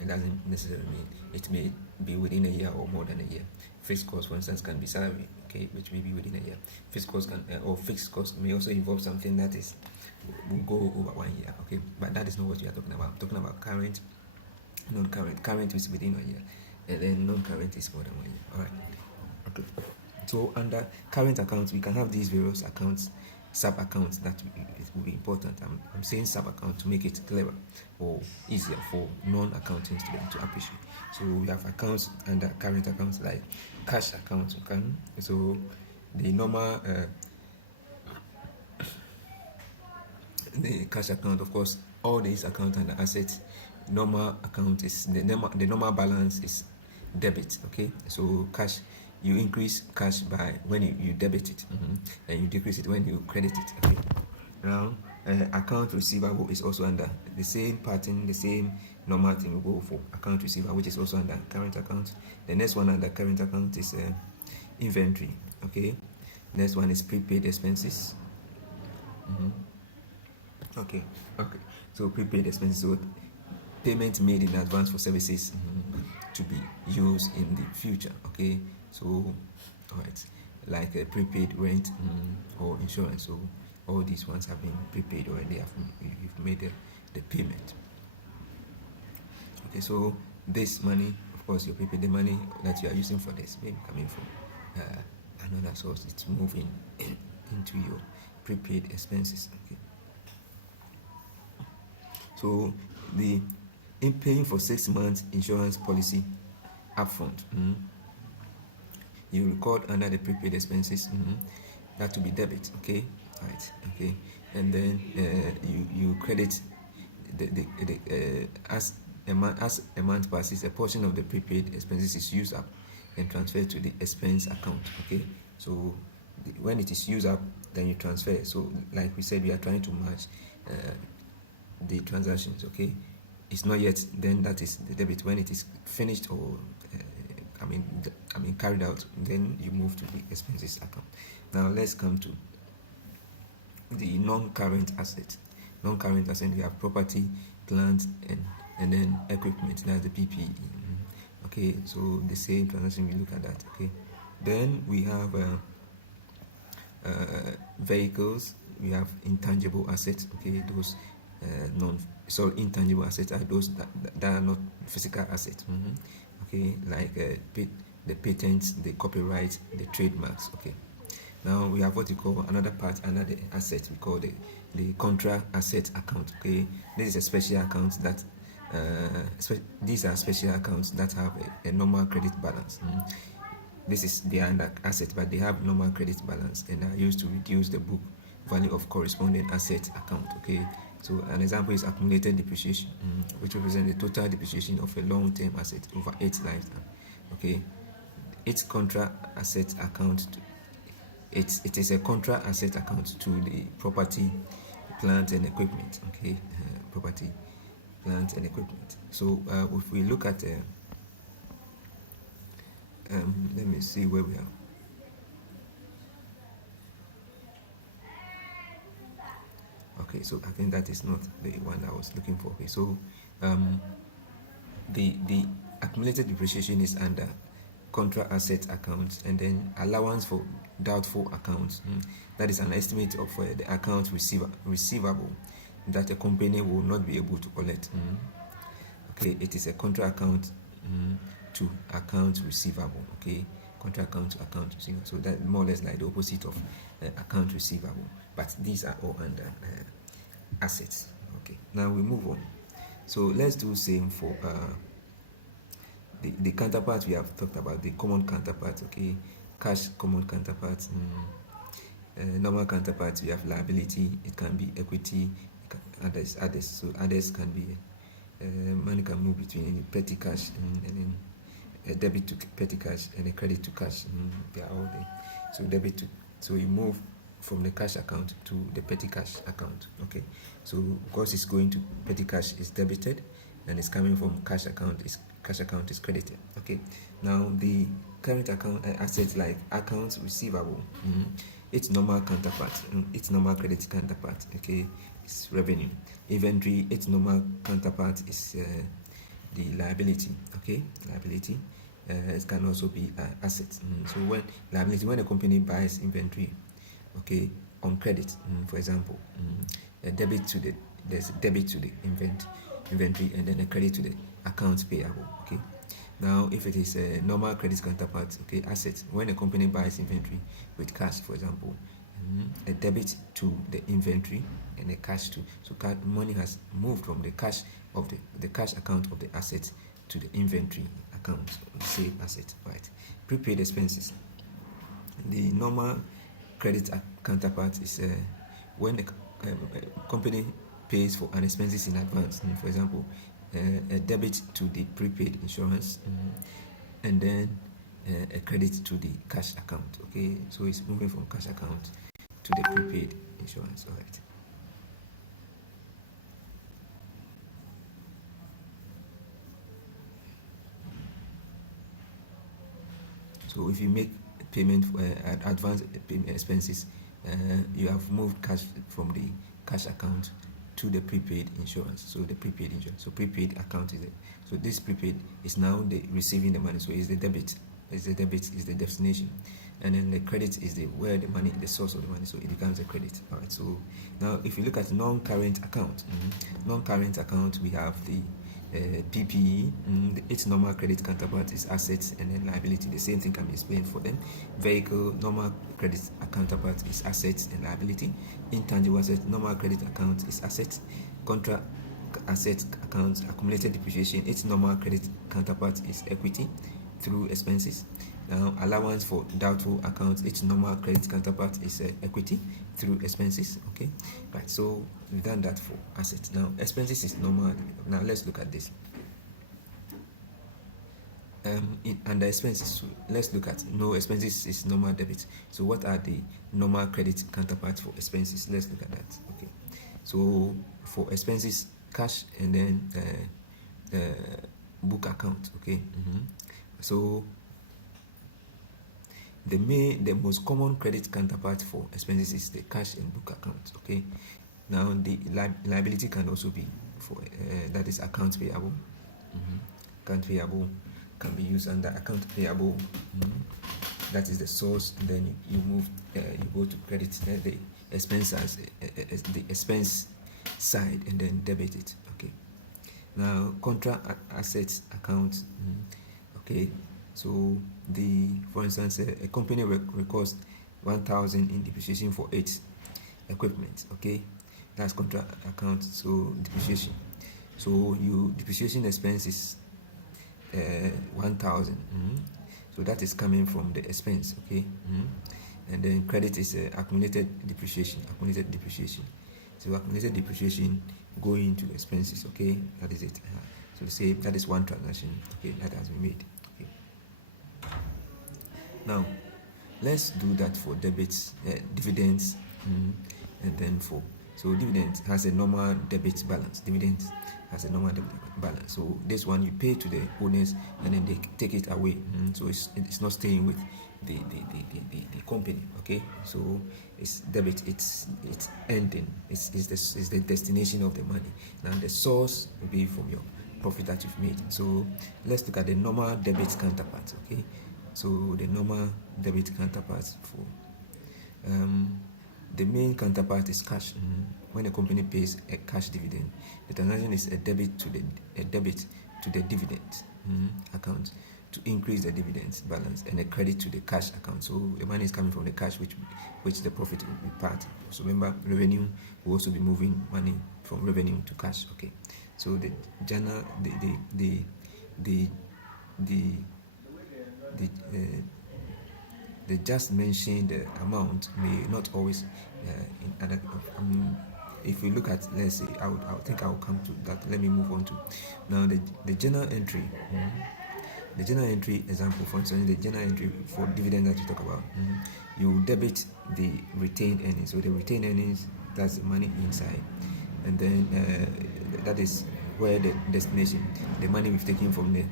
it doesn't necessarily mean it may be within a year or more than a year. Fixed cost, for instance, can be salary, okay, which may be within a year. Fixed cost can, or fixed cost may also involve something that is will go over 1 year, okay. But that is not what we are talking about. I'm talking about current, non-current. Current is within 1 year, and then non-current is more than 1 year. All right. Okay. So under current accounts, we can have these various accounts, sub accounts that it will be important. I'm saying sub account to make it clearer or easier for non-accounting students to appreciate. So we have accounts under current accounts like cash accounts. So the normal the cash account, of course, all these accounts under assets. Normal account is the normal balance is debit. Okay, so cash, you increase cash by when you debit it, and you decrease it when you credit it. Okay, now account receivable is also under the same pattern, the same normal thing we go for account receivable, which is also under current account. The next one under current account is inventory. Okay, next one is prepaid expenses. Okay, so prepaid expenses, so payment made in advance for services to be used in the future. Okay, so all right, like a prepaid rent or insurance. So all these ones have been prepaid already. You've made the payment. Okay, so this money, of course, you prepaid the money that you are using for this, maybe coming from another source. It's moving into your prepaid expenses. Okay. So in paying for 6 months insurance policy upfront, you record under the prepaid expenses, that to be debit. Okay, right. Okay, and then you credit as a month passes, a portion of the prepaid expenses is used up and transferred to the expense account. Okay, so when it is used up, then you transfer. So like we said, we are trying to match the transactions. Okay, it's not yet, then that is the debit. When it is finished or carried out, then you move to the expenses account. Now let's come to the non-current asset. Non-current asset, we have property, plant, and then equipment. That's the PPE. Okay, so the same transaction, we look at that. Okay, then we have vehicles. We have intangible assets. Okay, those intangible assets are those that are not physical assets. Okay, like the patents, the copyright, the trademarks. Okay, now we have what you call another part under the asset. We call the contra asset account. Okay, this is a special account that these are special accounts that have a normal credit balance. this is they are under asset, but they have normal credit balance and are used to reduce the book value of corresponding asset account. Okay, so an example is accumulated depreciation, which represents the total depreciation of a long-term asset over its lifetime. Okay, its contra asset account. It is a contra asset account to the property, plant and equipment. Okay, property, plant and equipment. So if we look at let me see where we are. Okay, so I think that is not the one I was looking for. Okay, so the accumulated depreciation is under contra asset accounts, and then allowance for doubtful accounts. That is an estimate of the account receivable that a company will not be able to collect. Okay, it is a contra account to account receivable. Okay, contra account to account receivable. So that more or less like the opposite of account receivable. But these are all under assets. Okay, now we move on. So let's do same for the counterpart we have talked about, the common counterpart. Okay, cash common counterpart. Normal counterpart, we have liability. It can be equity. Others. So others can be money can move between petty cash and then a debit to petty cash and a credit to cash. They are all there. So debit to, so you move from the cash account to the petty cash account. Okay, so because it's going to petty cash is debited, and it's coming from cash account is credited. Okay, now the current account assets like accounts receivable, its normal counterpart, its normal credit counterpart. Okay, it's revenue. Inventory, its normal counterpart is the liability. Okay, liability. It can also be assets. So when liability, when a company buys inventory, okay, on credit, for example, a debit to the, there's a debit to the inventory, and then a credit to the accounts payable. Okay, now if it is a normal credit counterpart, okay, assets, when a company buys inventory with cash, for example, a debit to the inventory and a cash to, so money has moved from the cash of the cash account of the asset to the inventory account, save asset. Right, prepaid expenses. The normal credit counterpart is when the company pays for an expenses in advance. For example, a debit to the prepaid insurance, and then a credit to the cash account. Okay, so it's moving from cash account to the prepaid insurance. All right. So if you make payment for advance payment expenses, you have moved cash from the cash account to the prepaid insurance. So the prepaid insurance. So prepaid account is it. So this prepaid is now the receiving the money. So it's the debit. Is the debit is the destination, and then the credit is the where the money, the source of the money. So it becomes a credit. All right. So now if you look at non-current account, non-current account, we have the PPE, its normal credit counterpart is assets, and then liability. The same thing can be explained for them. Vehicle, normal credit counterpart is assets and liability. Intangible assets, normal credit account is assets. Contra asset account, accumulated depreciation, its normal credit counterpart is equity through expenses. Now, allowance for doubtful accounts, its normal credit counterpart is equity through expenses. Okay, right. So we've done that for assets. Now, expenses is normal. Now let's look at this. Under expenses, so let's look at no expenses is normal debit. So what are the normal credit counterparts for expenses? Let's look at that. Okay, so for expenses, cash, and then book account. Okay, so the most common credit counterpart for expenses is the cash and book account. Okay, now the liability can also be for that is account payable. Account payable can be used under account payable. That is the source. And then you move, you go to credit the expense as the expense side, and then debit it. Okay, now contra assets account. Okay, so for instance, a company records 1,000 in depreciation for its equipment. Okay, that's contra account. So depreciation. So depreciation expense is 1,000. So that is coming from the expense, okay? And then credit is accumulated depreciation. So accumulated depreciation going into expenses, okay? That is it. So say that is one transaction, okay, that has been made. Okay. Now, let's do that for debits, dividends, and then for dividend has a normal debit balance. Dividend has a normal debit balance. So this one you pay to the owners and then they take it away. So it's not staying with the company. Okay. So it's debit. It's ending. It's the destination of the money. Now the source will be from your profit that you've made. So let's look at the normal debit counterpart. Okay. So the normal debit counterpart for the main counterpart is cash. When a company pays a cash dividend, the transaction is a debit to the dividend account to increase the dividends balance, and a credit to the cash account. So the money is coming from the cash, which the profit will be part. So remember, revenue will also be moving money from revenue to cash. Okay. So the general the just mentioned amount may not always in other if we look at, let's say, I think I will come to that. Let me move on to now the journal entry. The journal entry example, for instance, the journal entry for dividend that you talk about, you debit the retained earnings. So the retained earnings, that's the money inside, and then that is where the destination, the money we've taken from the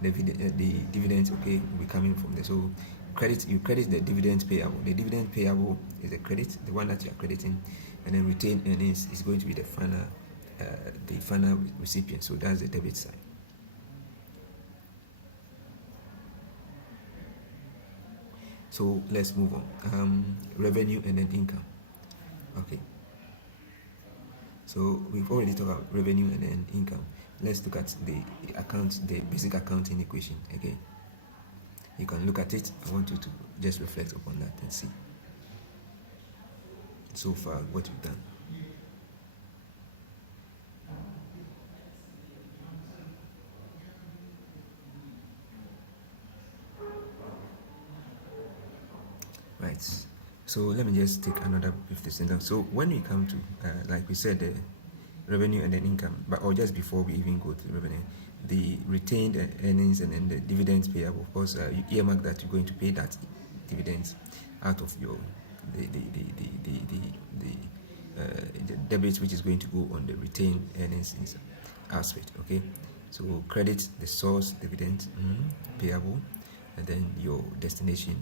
dividends, okay, will be coming from there. So you credit the dividend payable. The dividend payable is the credit, the one that you are crediting, and then retained earnings is going to be the final recipient. So that's the debit side. So let's move on. Revenue and then income. Okay. So we've already talked about revenue and then income. Let's look at the basic accounting equation again. You can look at it. I want you to just reflect upon that and see so far what you've done. Right. So let me just take another 50 seconds. So when we come to, like we said, the revenue and then income, or just before we even go to revenue, the retained earnings and then the dividends payable. Of course, you earmark that you're going to pay that dividends out of your the debit, which is going to go on the retained earnings aspect. Okay, so credit the source dividend payable, and then your destination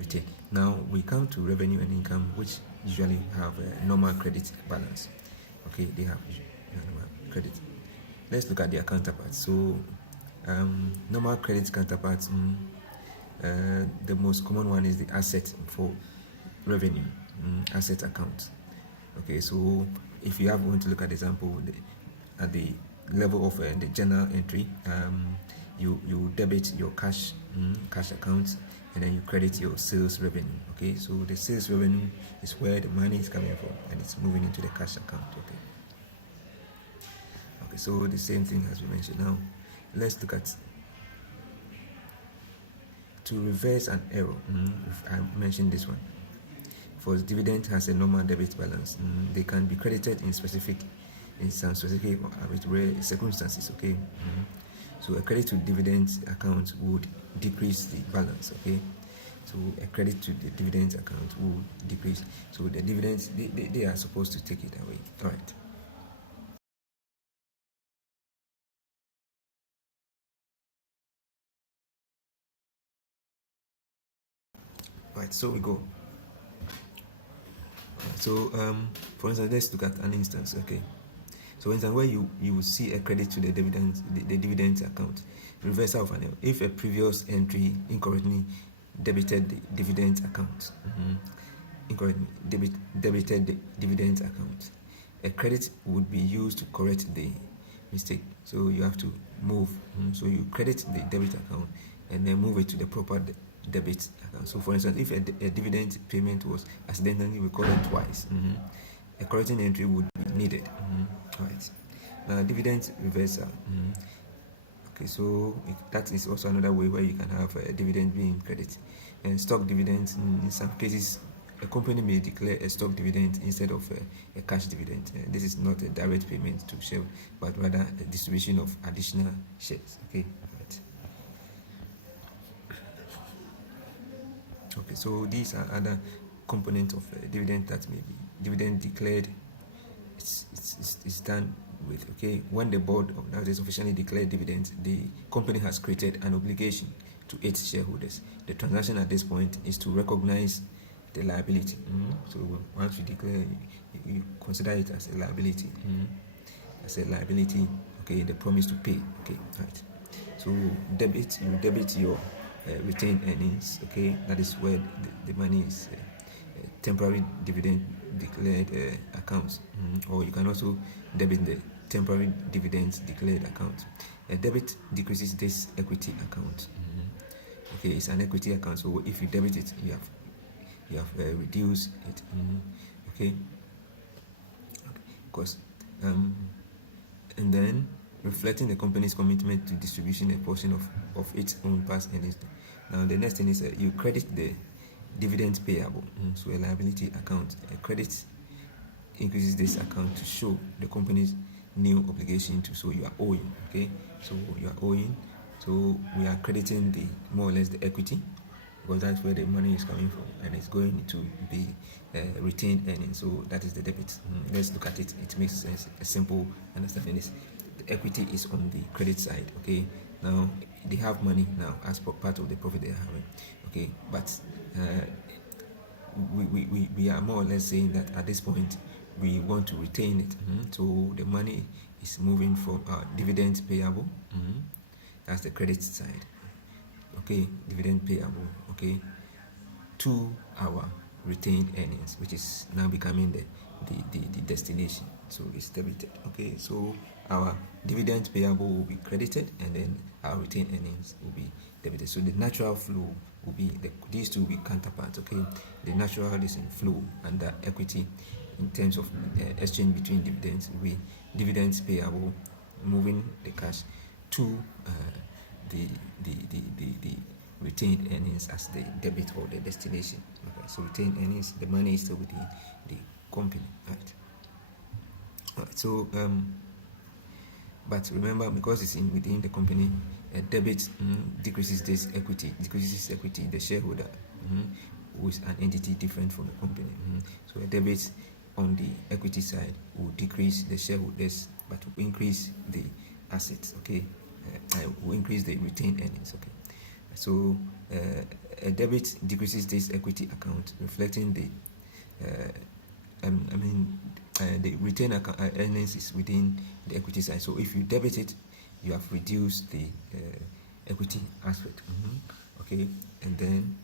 retain. Now we come to revenue and income, which usually have a normal credit balance. Okay, they have normal credit. Let's look at their counterparts. So normal credit counterparts, the most common one is the asset for revenue, asset account. Okay, so if you want to look at the example at the level of the journal entry, you debit your cash account, and then you credit your sales revenue. Okay, so the sales revenue is where the money is coming from, and it's moving into the cash account. Okay, so the same thing as we mentioned. Now let's look at to reverse an error. I mentioned this one. For dividend has a normal debit balance. They can be credited in some specific rare circumstances. Okay, so a credit to dividend account would decrease the balance. Okay, so a credit to the dividend account would decrease. So the dividends they are supposed to take it away. All right. Right. So we go. So for instance, let's look at an instance. Okay. So for instance, where you will see a credit to the dividend account, reversal of an error. If a previous entry incorrectly debited the dividend account, incorrectly debited the dividend account, a credit would be used to correct the mistake. So you have to move. So you credit the debit account and then move it to the proper debit account. So for instance, if a dividend payment was accidentally recorded twice, a correcting entry would be needed. Right. Now dividend reversal. Okay, so that is also another way where you can have a dividend being credited. And stock dividends, in some cases, a company may declare a stock dividend instead of a cash dividend. This is not a direct payment to share, but rather a distribution of additional shares. Okay, right. Okay, so these are other components of dividend that may be dividend declared. It's done with, okay, when the board of directors officially declared dividends, the company has created an obligation to its shareholders. The transaction at this point is to recognize the liability. So once you declare, you consider it as a liability. As a liability, okay, the promise to pay. Okay, right. So you debit your retained earnings. Okay, that is where the money is. Temporary dividend declared accounts, or you can also debit the temporary dividends declared account. A debit decreases this equity account. Okay, it's an equity account, so if you debit it, you have reduced it. Okay, because and then reflecting the company's commitment to distribution a portion of its own past earnings. Now the next thing is you credit the dividend payable, so a liability account. A credit increases this account to show the company's new obligation to, so you are owing. Okay, so you are owing, so we are crediting the more or less the equity, because that's where the money is coming from, and it's going to be retained earnings. So that is the debit. Let's look at it. It makes sense. A simple understanding is the equity is on the credit side. Okay, now they have money now as part of the profit they are having. Okay, but we are more or less saying that at this point we want to retain it. So the money is moving from our dividends payable. That's the credit side. Okay, dividend payable. Okay, to our retained earnings, which is now becoming the destination. So it's debited. Okay, so our dividend payable will be credited, and then our retained earnings will be debited. So the natural flow will be these two will be counterparts. Okay, the natural is in flow under equity in terms of exchange between dividends will be dividends payable, moving the cash to the retained earnings as the debit or the destination. Okay, so retained earnings, the money is still with the company, right? So but remember, because it's within the company, a debit decreases equity, the shareholder, who is an entity different from the company. So a debit on the equity side will decrease the shareholders, but will increase the assets. Okay, will increase the retained earnings. Okay, so a debit decreases this equity account, reflecting the the retained earnings is within the equity side. So if you debit it, you have reduced the equity aspect. Okay, and then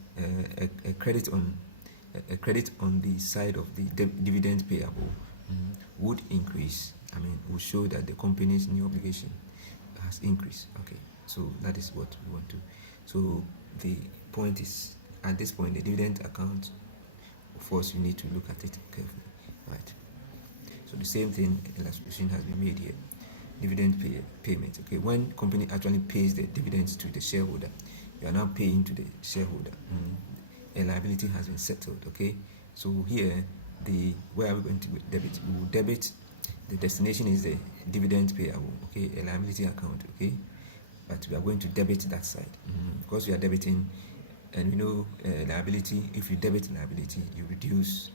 a credit on the side of the dividend payable would increase. Would show that the company's new obligation has increased. Okay, so that is what we want to. So the point is, at this point, the dividend account, of course, you need to look at it carefully, right? So the same thing illustration has been made here. Dividend payment. Okay, when company actually pays the dividends to the shareholder, you are now paying to the shareholder. A liability has been settled. Okay, so here where are we going to debit? We will debit. The destination is the dividend payable. Okay, a liability account. Okay, but we are going to debit that side because we are debiting, and we know liability. If you debit liability, you reduce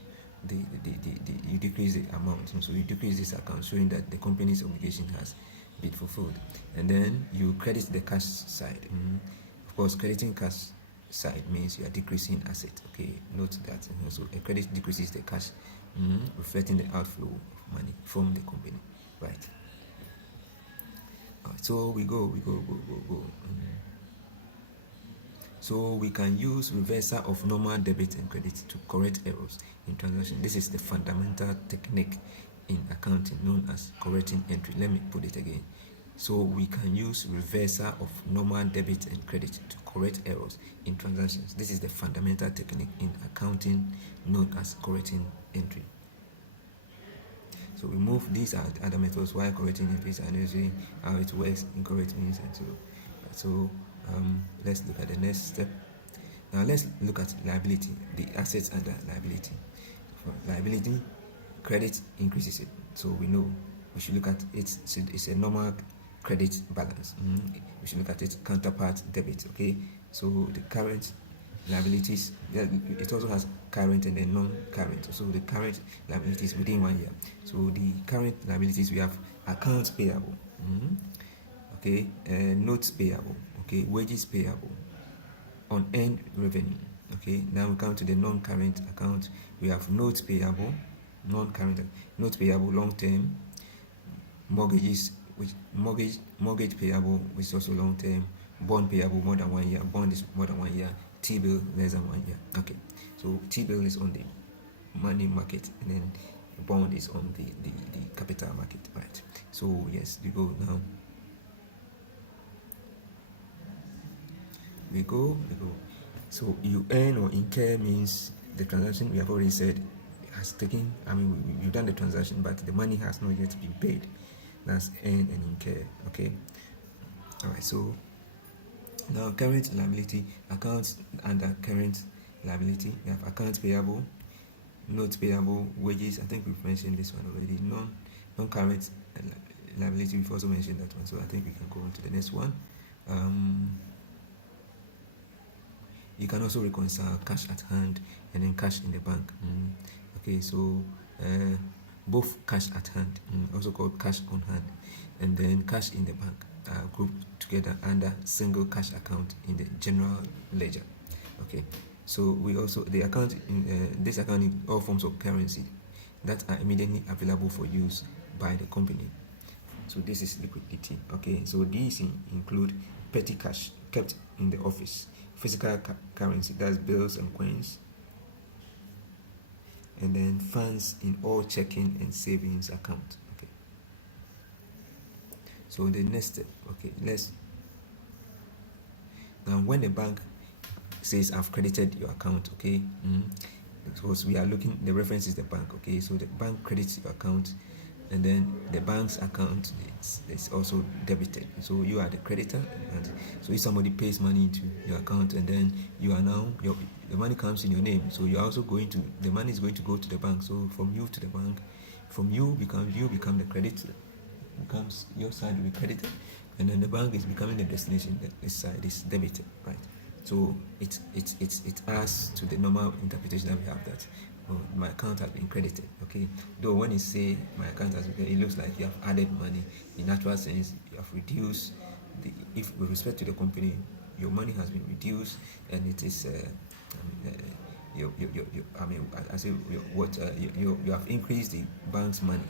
you decrease the amount, so you decrease this account, showing that the company's obligation has been fulfilled. And then you credit the cash side. Of course, crediting cash side means you are decreasing asset. Okay, note that. So a credit decreases the cash, reflecting the outflow of money from the company, right? So we go. So we can use reversal of normal debit and credit to correct errors in transaction. This is the fundamental technique in accounting known as correcting entry. Let me put it again. So we can use reversal of normal debit and credit to correct errors in transactions. This is the fundamental technique in accounting known as correcting entry. So we move these are other methods while correcting increase and usually how it works in correct means. And so let's look at the next step. Now let's look at liability, the assets under liability. For liability, credit increases it, so we know we should look at it. It's a normal credit balance. We should look at it counterpart debit. Okay, so the current liabilities, it also has current and then non-current. So the current liabilities within 1 year. So the current liabilities, we have accounts payable, okay, notes payable, okay, wages payable, unearned revenue. Okay, now we come to the non-current account. We have notes payable, non-current notes payable, long-term mortgages, which mortgage payable, which is also long-term, bond payable more than 1 year, bond is more than 1 year, T-bill less than 1 year. Okay, so T-bill is on the money market, and then bond is on the capital market, right? So yes, we go now. We go. So you earn or incur means the transaction, we have already said, has taken, you've done the transaction, but the money has not yet been paid. That's earn and incur. Okay, all right. So now current liability, accounts under current liability, we have accounts payable, notes payable, wages. I think we've mentioned this one already. Non-current liability, we've also mentioned that one, so I think we can go on to the next one. You can also reconcile cash at hand and then cash in the bank. Okay, so both cash at hand, also called cash on hand, and then cash in the bank are grouped together under single cash account in the general ledger. Okay, so we also the account in this account in all forms of currency that are immediately available for use by the company. So this is liquidity. Okay, so these include petty cash kept in the office, physical currency, that's bills and coins, and then funds in all checking and savings account. Okay, so the next step, okay, now when the bank says I've credited your account, okay, because we are looking, the reference is the bank. Okay, so the bank credits your account, and then the bank's account is also debited. So you are the creditor, and so if somebody pays money into your account, and then you are now the money comes in your name, so you're also the money is going to go to the bank. So from you to the bank, from you become the creditor, becomes your side will be credited, and then the bank is becoming the destination, that this side is debited, right? So it adds to the normal interpretation that we have, that my account has been credited. Okay, though when you say my account has been credited, it looks like you have added money. In natural sense, you have reduced if with respect to the company, your money has been reduced, and it is you have increased the bank's money.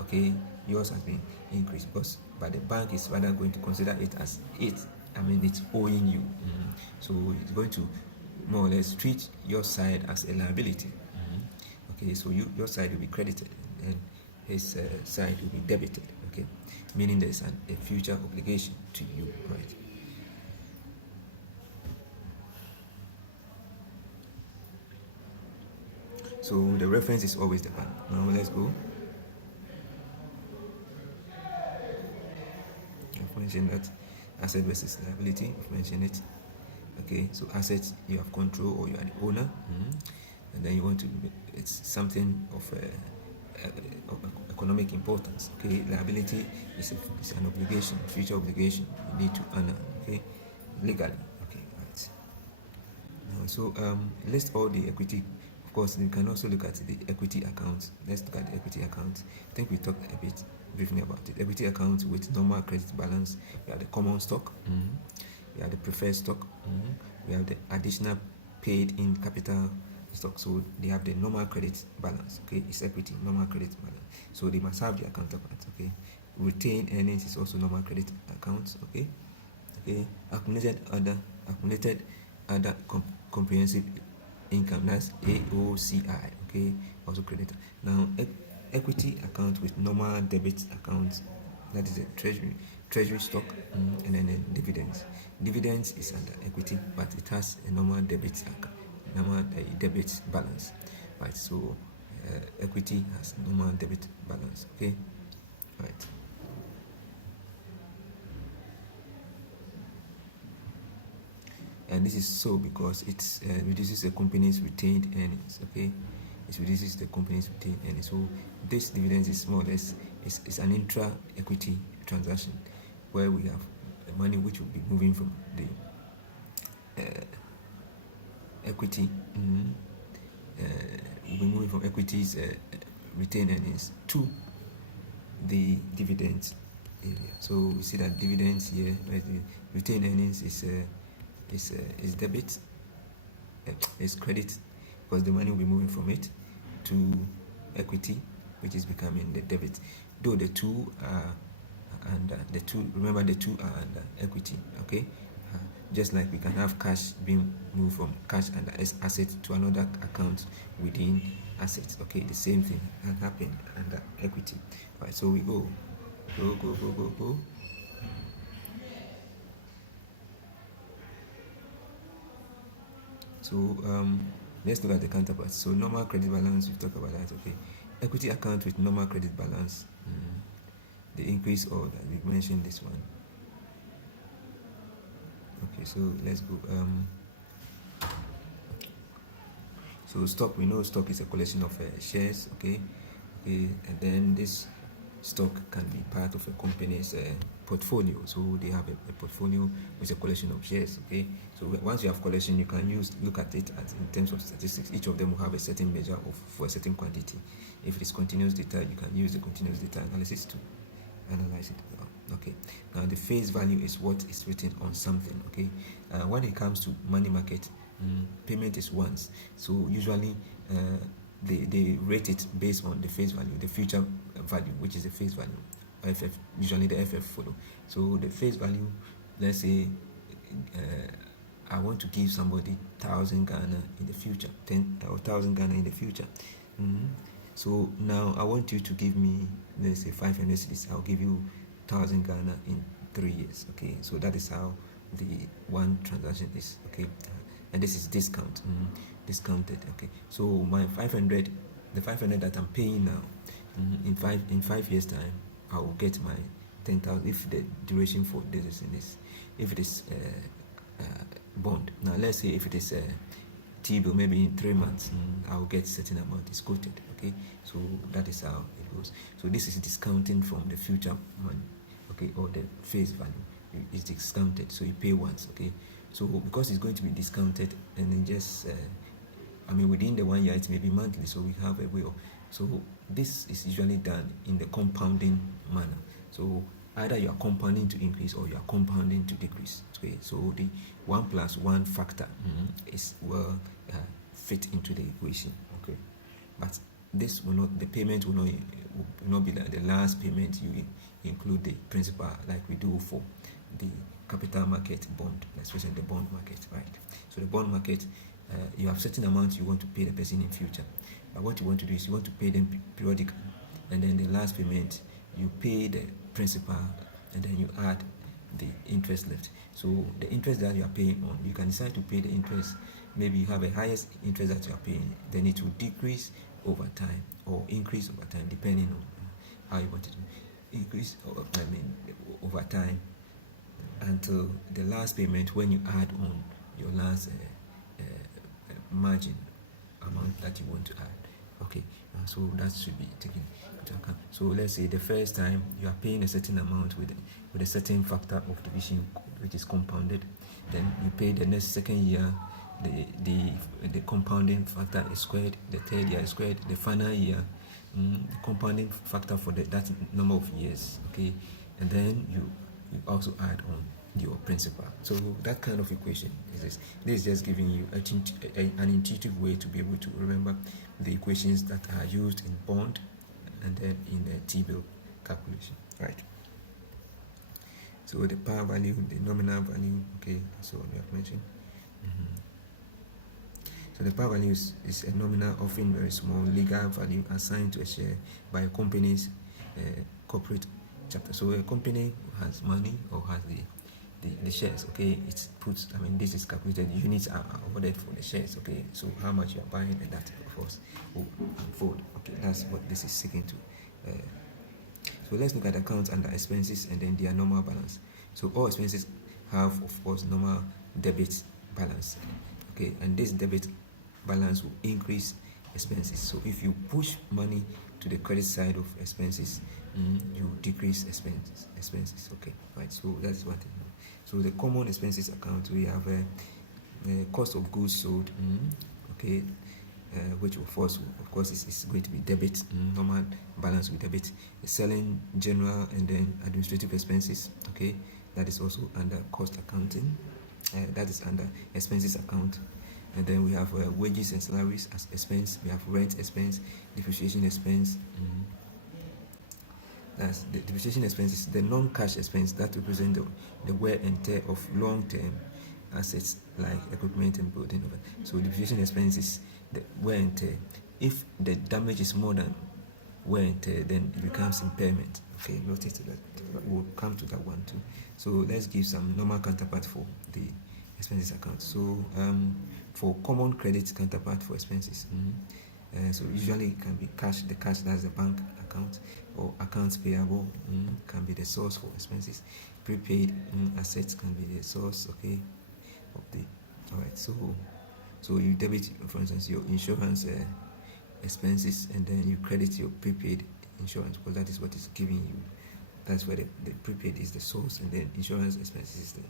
Okay, yours has been increased, but the bank is rather going to consider it as it's owing you. So it's going to more or less treat your side as a liability. Okay, so your side will be credited and his side will be debited. Okay, meaning there's a future obligation to you, right? So the reference is always the bank. Now let's go. I've mentioned that asset versus liability. I've mentioned it. Okay, so assets, you have control, or you are the owner, and then you want to, it's something of economic importance. Okay, liability is an obligation, future obligation you need to honor. Okay, legally. Okay, right. Now, so list all the equity. Of course, you can also look at the equity account. Let's look at the equity account. I think we talked a bit briefly about it. Equity account with normal credit balance. We have the common stock. We have the preferred stock. We have the additional paid in capital stock. So they have the normal credit balance. Okay, it's equity, normal credit balance. So they must have their counterpart. Okay, retained earnings is also normal credit accounts. Okay, accumulated other comprehensive income, that's AOCI. Okay, also credited. Now equity account with normal debit account, that is a treasury stock, and then dividends. Dividends is under equity, but it has a normal debit balance, right? So equity has normal debit balance. Okay, right. And this is so because it reduces the company's retained earnings. Okay, it reduces the company's retained earnings. So this dividend is more or less is an intra-equity transaction where we have the money which will be moving from the equity. We'll be moving from equities retained earnings to the dividends area. So we see that dividends here, right, the retained earnings is debit, is credit, because the money will be moving from it to equity, which is becoming the debit. Though the two are under the two, remember the two are under equity. Okay, just like we can have cash being moved from cash and asset to another account within assets. Okay, the same thing can happen under equity. All right, so we go. So let's look at the counterpart. So normal credit balance, we talk about that. Okay, equity account with normal credit balance, the increase or that we mentioned this one. Okay, so let's go. So stock, we know stock is a collection of shares. Okay, and then this stock can be part of a company's portfolio. So they have a portfolio with a collection of shares. Okay, so once you have collection, you can look at it in terms of statistics. Each of them will have a certain measure for a certain quantity. If it is continuous data, you can use the continuous data analysis to analyze it. Okay, now the face value is what is written on something. Okay, when it comes to money market, payment is once. So usually they rate it based on the face value, the future value, which is the face value. FF, usually the FF follow. So the face value, let's say I want to give somebody 1,000 Ghana in the future, 10,000 Ghana in the future. So now I want you to give me, let's say 500 cedis. I'll give you 1,000 Ghana in 3 years. Okay, so that is how the one transaction is. Okay, and this is discounted. Okay, so my 500, the 500 that I'm paying now, in 5 years time, I will get my 10,000 if the duration for this is in this. If it is bond, now let's say if it is T-bill, maybe in 3 months, I will get certain amount is quoted. Okay, so that is how it goes. So this is discounting from the future money. Okay, or the face value is discounted, so you pay once. Okay, so because it's going to be discounted, and then just within the 1 year it may be monthly, so we have a way of, so this is usually done in the compounding manner. So either you are compounding to increase or you are compounding to decrease. Okay, so the 1+1 factor is well fit into the equation. Okay, but this will not, the payment will not be like the last payment. You include the principal like we do for the capital market bond, especially the bond market, right? So the bond market, you have certain amounts you want to pay the person in future, but what you want to do is you want to pay them periodically, and then the last payment you pay the principal, and then you add the interest left. So the interest that you are paying on, you can decide to pay the interest. Maybe you have a highest interest that you are paying, then it will decrease over time or increase over time, depending on how you want it to increase over time, until the last payment when you add on your last margin amount that you want to add. Okay, so that should be taken into account. So let's say the first time you are paying a certain amount with a certain factor of division which is compounded, then you pay the next second year, the compounding factor is squared, the third year is squared, the final year the compounding factor for that number of years. Okay, and then you also add on your principal. So that kind of equation is this. This is just giving you an intuitive way to be able to remember the equations that are used in bond and then in the T-bill calculation, right? So the par value, the nominal value, okay, so we have mentioned. So the par value is a nominal, often very small, legal value assigned to a share by a company's corporate chapter. So a company has money or has the the shares. Okay, it's put, I mean, this is calculated, units are awarded for the shares. Okay, so how much you are buying, and that of course will unfold. Okay, that's what this is seeking to. So let's look at accounts under expenses and then their normal balance. So all expenses have, of course, normal debit balance. Okay, and this debit balance will increase expenses. So if you push money to the credit side of expenses, you decrease expenses. Okay, right. So that's what. So the common expenses account, we have a cost of goods sold. Okay, which of course is going to be debit. Normal balance with debit. Selling, general, and then administrative expenses. Okay, that is also under cost accounting. That is under expenses account. And then we have wages and salaries as expense. We have rent expense, depreciation expense. That's the depreciation expense is the non-cash expense that represent the wear and tear of long-term assets like equipment and building. So depreciation expense is the wear and tear. If the damage is more than wear and tear, then it becomes impairment. Okay, notice that. We'll come to that one too. So let's give some normal counterpart for the expenses account. So for common credit counterpart for expenses, so usually it can be cash. The cash, that's the bank account, or accounts payable can be the source for expenses. Prepaid assets can be the source, okay, of the. All right, so you debit, for instance, your insurance expenses, and then you credit your prepaid insurance, because that is what is giving you. That's where the prepaid is the source, and then insurance expenses is the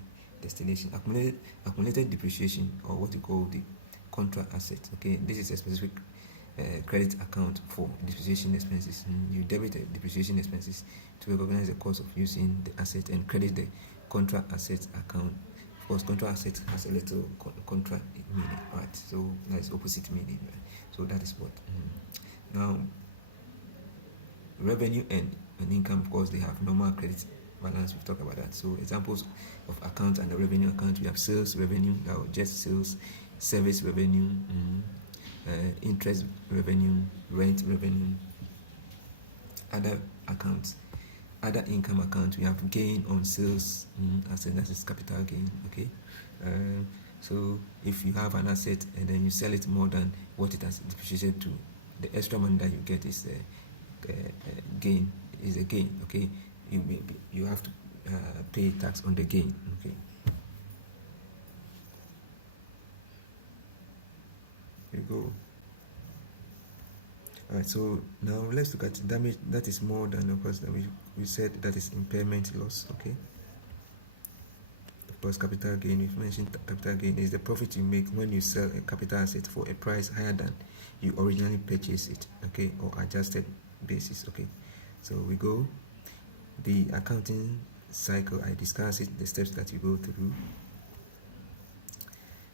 destination. Accumulated depreciation, or what you call the contra asset. Okay, this is a specific credit account for depreciation expenses. You debit the depreciation expenses to recognize the cost of using the asset, and credit the contra asset account. Of course, contra asset has a little contra meaning, right? So that's opposite meaning, right? So that is what. Now, revenue and income, of course, they have normal credit balance. We've talked about that. So examples of account and the revenue account, we have sales revenue, that was just sales, service revenue, interest revenue, rent revenue. Other accounts, other income account, we have gain on sales, asset, that is capital gain. Okay, so if you have an asset and then you sell it more than what it has depreciated to, the extra money that you get is gain, is a gain. Okay, you have to pay tax on the gain. Okay, here you go. All right, so now let's look at damage that is more than, of course, that we said that is impairment loss. Okay, of course, capital gain, we've mentioned capital gain is the profit you make when you sell a capital asset for a price higher than you originally purchased it. Okay, or adjusted basis. Okay, so we go the accounting cycle. I discussed it, the steps that you go through.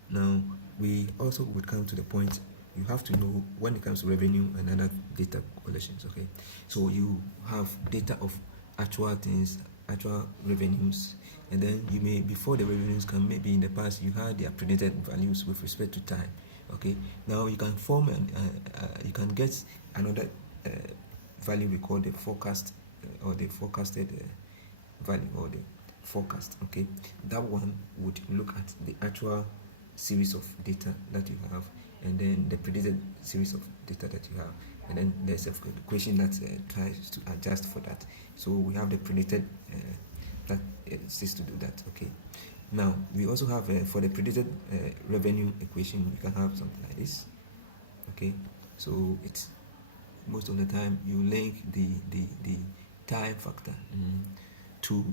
Now we also would come to the point you have to know when it comes to revenue and other data collections. Okay, so you have data of actual things, actual revenues, and then you may, before the revenues come, maybe in the past you had their predicted values with respect to time. Okay, now you can form and you can get another value we call the forecast or the forecasted value, or the forecast. Okay, that one would look at the actual series of data that you have, and then the predicted series of data that you have, and then there's a equation that tries to adjust for that. So we have the predicted that exists to do that. Okay, now we also have for the predicted revenue equation, we can have something like this. Okay, so it's most of the time you link the time factor to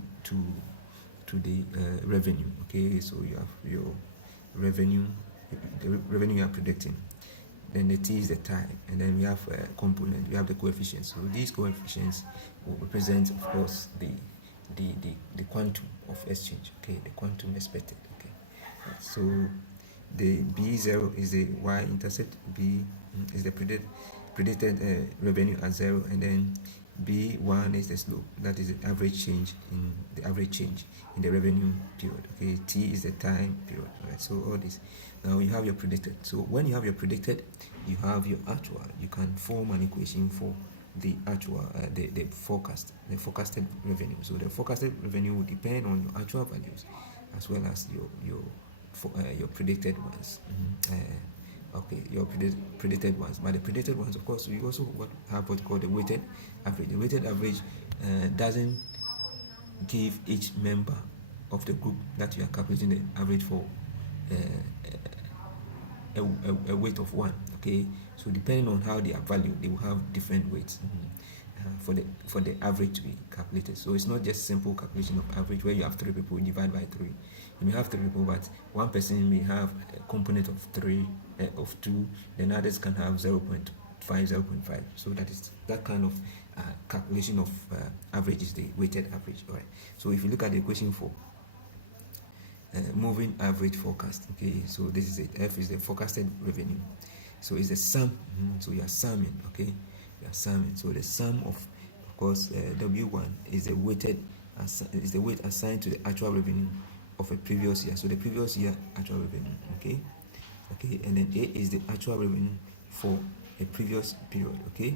the revenue. Okay, so you have your revenue, the revenue you are predicting, then the T is the time, and then we have a component, we have the coefficients. So these coefficients will represent, of course, the quantum of exchange. Okay, the quantum expected. Okay, so the B0 is the y-intercept, B is the predicted revenue at 0, and then B1 is the slope, that is the average change in the revenue period. Okay, T is the time period. Right, so all this. Now you have your predicted. So when you have your predicted, you have your actual. You can form an equation for the actual, the forecasted revenue. So the forecasted revenue will depend on your actual values as well as your predicted ones. Okay, your predicted ones. But the predicted ones, of course, we also have what's called the weighted average. The weighted average doesn't give each member of the group that you are calculating the average for a weight of 1. Okay, so depending on how they are valued, they will have different weights for the average to be calculated. So it's not just simple calculation of average where you have 3 people, you divide by 3. You may have 3 people, but one person may have a component of 3 of 2, then others can have 0.5, 0.5. So that kind of calculation of average is the weighted average. All right, so if you look at the equation for moving average forecast, okay, so this is it. F is the forecasted revenue, so it's the sum. So you are summing, okay, you are summing. So the sum of course, W1 is the weight assigned to the actual revenue of a previous year. So the previous year actual revenue, okay, and then A is the actual revenue for a previous period, okay.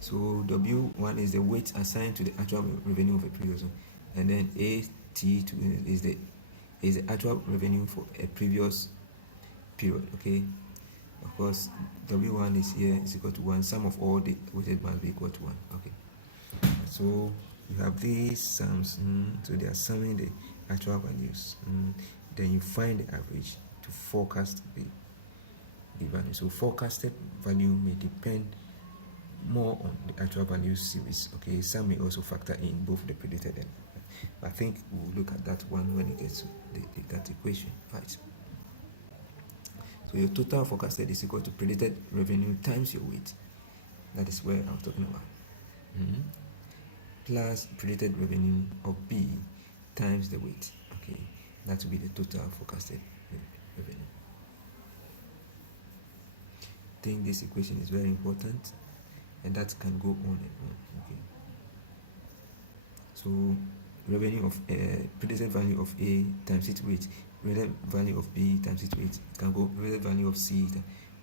So W1 is the weight assigned to the actual revenue of a previous one, and then AT2 is the actual revenue for a previous period, okay. Of course, W1 is here is equal to 1. Sum of all the weighted must be equal to 1, okay. So you have these sums, so they are summing the actual values. Then you find the average to forecast the value. So forecasted value may depend more on the actual value series, okay. Some may also factor in both the predicted and I think we'll look at that one when it gets to that equation, right? So your total forecasted is equal to predicted revenue times your weight. That is where I'm talking about. Plus predicted revenue of B times the weight, okay. That will be the total forecasted revenue. I think this equation is very important, and that can go on and on, okay. So revenue of predicted value of A times its weight, predicted value of B times its weight, it can go predicted value of C,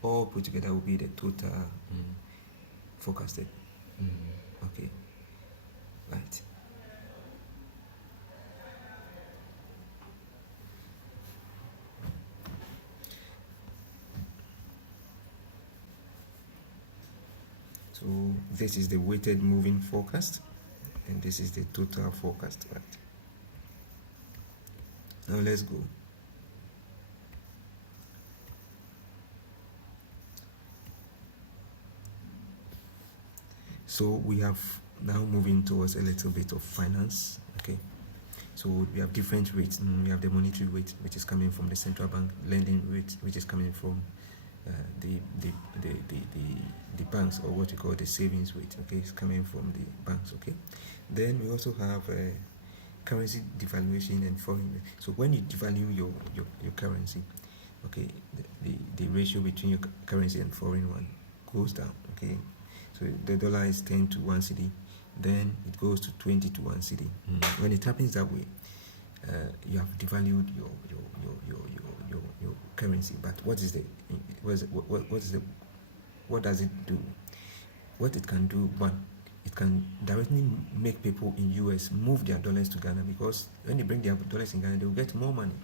all put together will be the total forecasted. Okay, right. So this is the weighted moving forecast, and this is the total forecast, right? Now let's go. So we have now moving towards a little bit of finance, okay. So we have different rates. We have the monetary rate, which is coming from the central bank, lending rate, which is coming from the banks, or what you call the savings rate, okay. It's coming from the banks, okay. Then we also have currency devaluation and foreign. So when you devalue your currency, okay, the ratio between your currency and foreign one goes down, okay. So the dollar is 10 to 1 cedi, then it goes to 20 to 1 cedi. When it happens that way, you have devalued your currency. But what does it do? What it can do, one, it can directly make people in US move their dollars to Ghana, because when they bring their dollars in Ghana, they will get more money.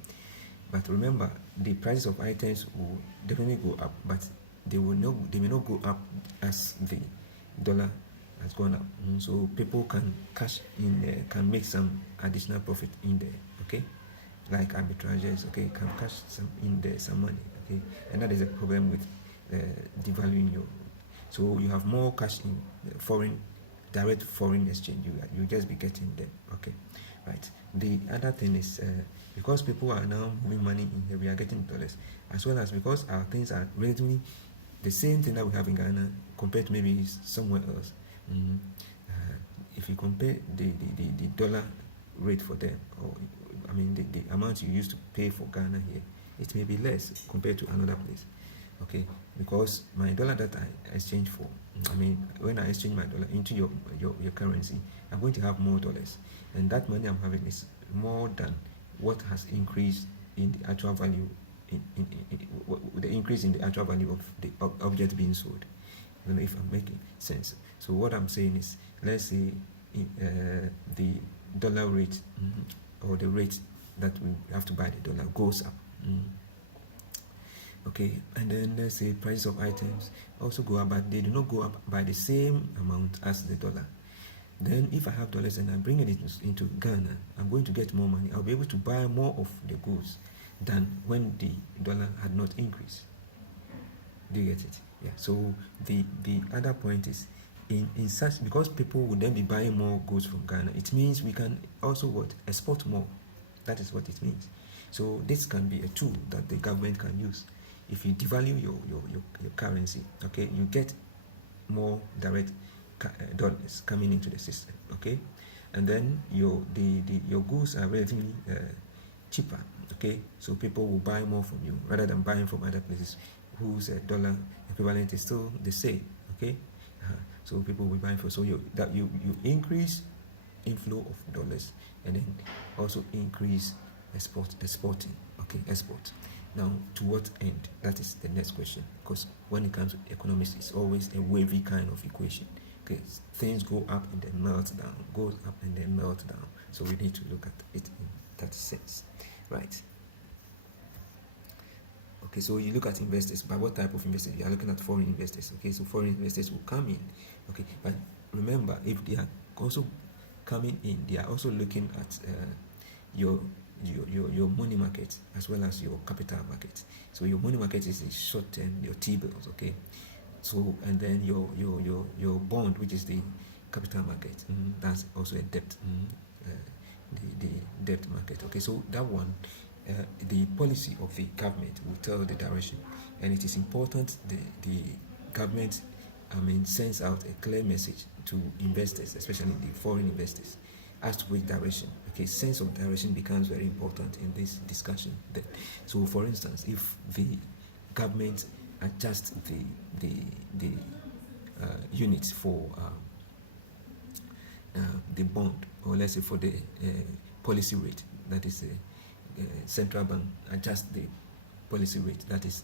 But remember, the prices of items will definitely go up, but they may not go up as the dollar has gone up. So people can cash in there, can make some additional profit in there, okay, like arbitrages, okay, can cash some in there, some money, okay. And that is a problem with devaluing your. So you have more cash in direct foreign exchange. You just be getting them, okay, right. The other thing is because people are now moving money in here, we are getting dollars, as well as because our things are relatively the same thing that we have in Ghana compared to maybe somewhere else. If you compare the dollar rate for them, or I mean the amount you used to pay for Ghana here, it may be less compared to another place, okay, because my dollar that I exchange for, I mean when I exchange my dollar into your currency, I'm going to have more dollars, and that money I'm having is more than what has increased in the actual value, the increase in the actual value of the object being sold. I don't know if I'm making sense. So what I'm saying is, let's say the dollar rate or the rate that we have to buy the dollar goes up. Okay, and then let's say prices of items also go up, but they do not go up by the same amount as the dollar. Then if I have dollars and I bring it into Ghana, I'm going to get more money. I'll be able to buy more of the goods than when the dollar had not increased. Do you get it? Yeah. So the other point is in such, because people will then be buying more goods from Ghana, it means we can also what? Export more. That is what it means. So this can be a tool that the government can use. If you devalue your currency, okay, you get more direct dollars coming into the system, okay, and then your goods are relatively cheaper, okay, so people will buy more from you rather than buying from other places whose dollar equivalent is still the same, okay. So people will buy from, so you increase inflow of dollars and then also increase exporting, okay, export. Now, to what end? That is the next question, because when it comes to economics, it's always a wavy kind of equation. Okay, things go up and then melt down, goes up and then melt down. So we need to look at it in that sense, right? Okay, so you look at investors. By what type of investors? You are looking at foreign investors. Okay, so foreign investors will come in. Okay, but remember, if they are also coming in, they are also looking at your money market as well as your capital market. So your money market is the short term, your T-bills, okay. So and then your bond, which is the capital market, that's also a debt, the debt market. Okay, so that one, the policy of the government will tell the direction, and it is important the government, sends out a clear message to investors, especially the foreign investors, as to which direction. Okay, sense of direction becomes very important in this discussion. So, for instance, if the government adjusts the units for the bond, or let's say for the policy rate, that is central bank adjust the policy rate, that is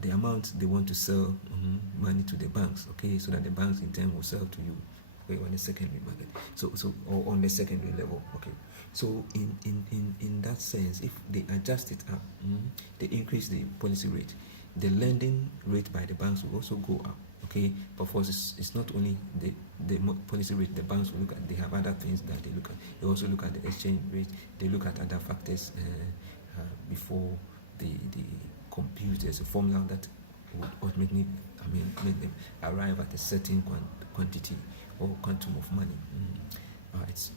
the amount they want to sell money to the banks, okay, so that the banks in turn will sell to you on the secondary market, so or on the secondary level, okay. So in that sense, if they adjust it up, they increase the policy rate, the lending rate by the banks will also go up, okay. But of course, it's not only the policy rate the banks will look at, they have other things that they look at. They also look at the exchange rate, they look at other factors before the compute. There's a formula that would ultimately make them arrive at a certain quantity or quantum of money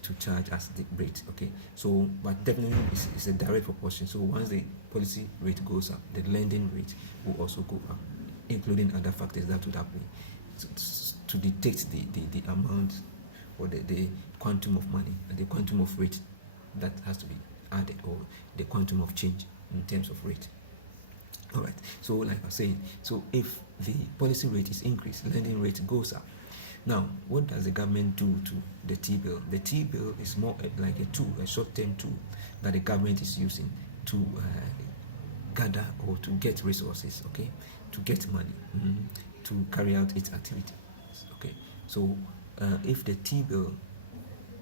to charge as the rate, okay. So but definitely it's a direct proportion. So once the policy rate goes up, the lending rate will also go up, including other factors that would happen to dictate the amount or the quantum of money, the quantum of rate that has to be added, or the quantum of change in terms of rate. All right, so like I was saying, so if the policy rate is increased, lending rate goes up. Now, what does the government do to the T-bill? The T-bill is more like a tool, a short-term tool that the government is using to gather or to get resources, okay, to get money, to carry out its activities, okay. So if the T-bill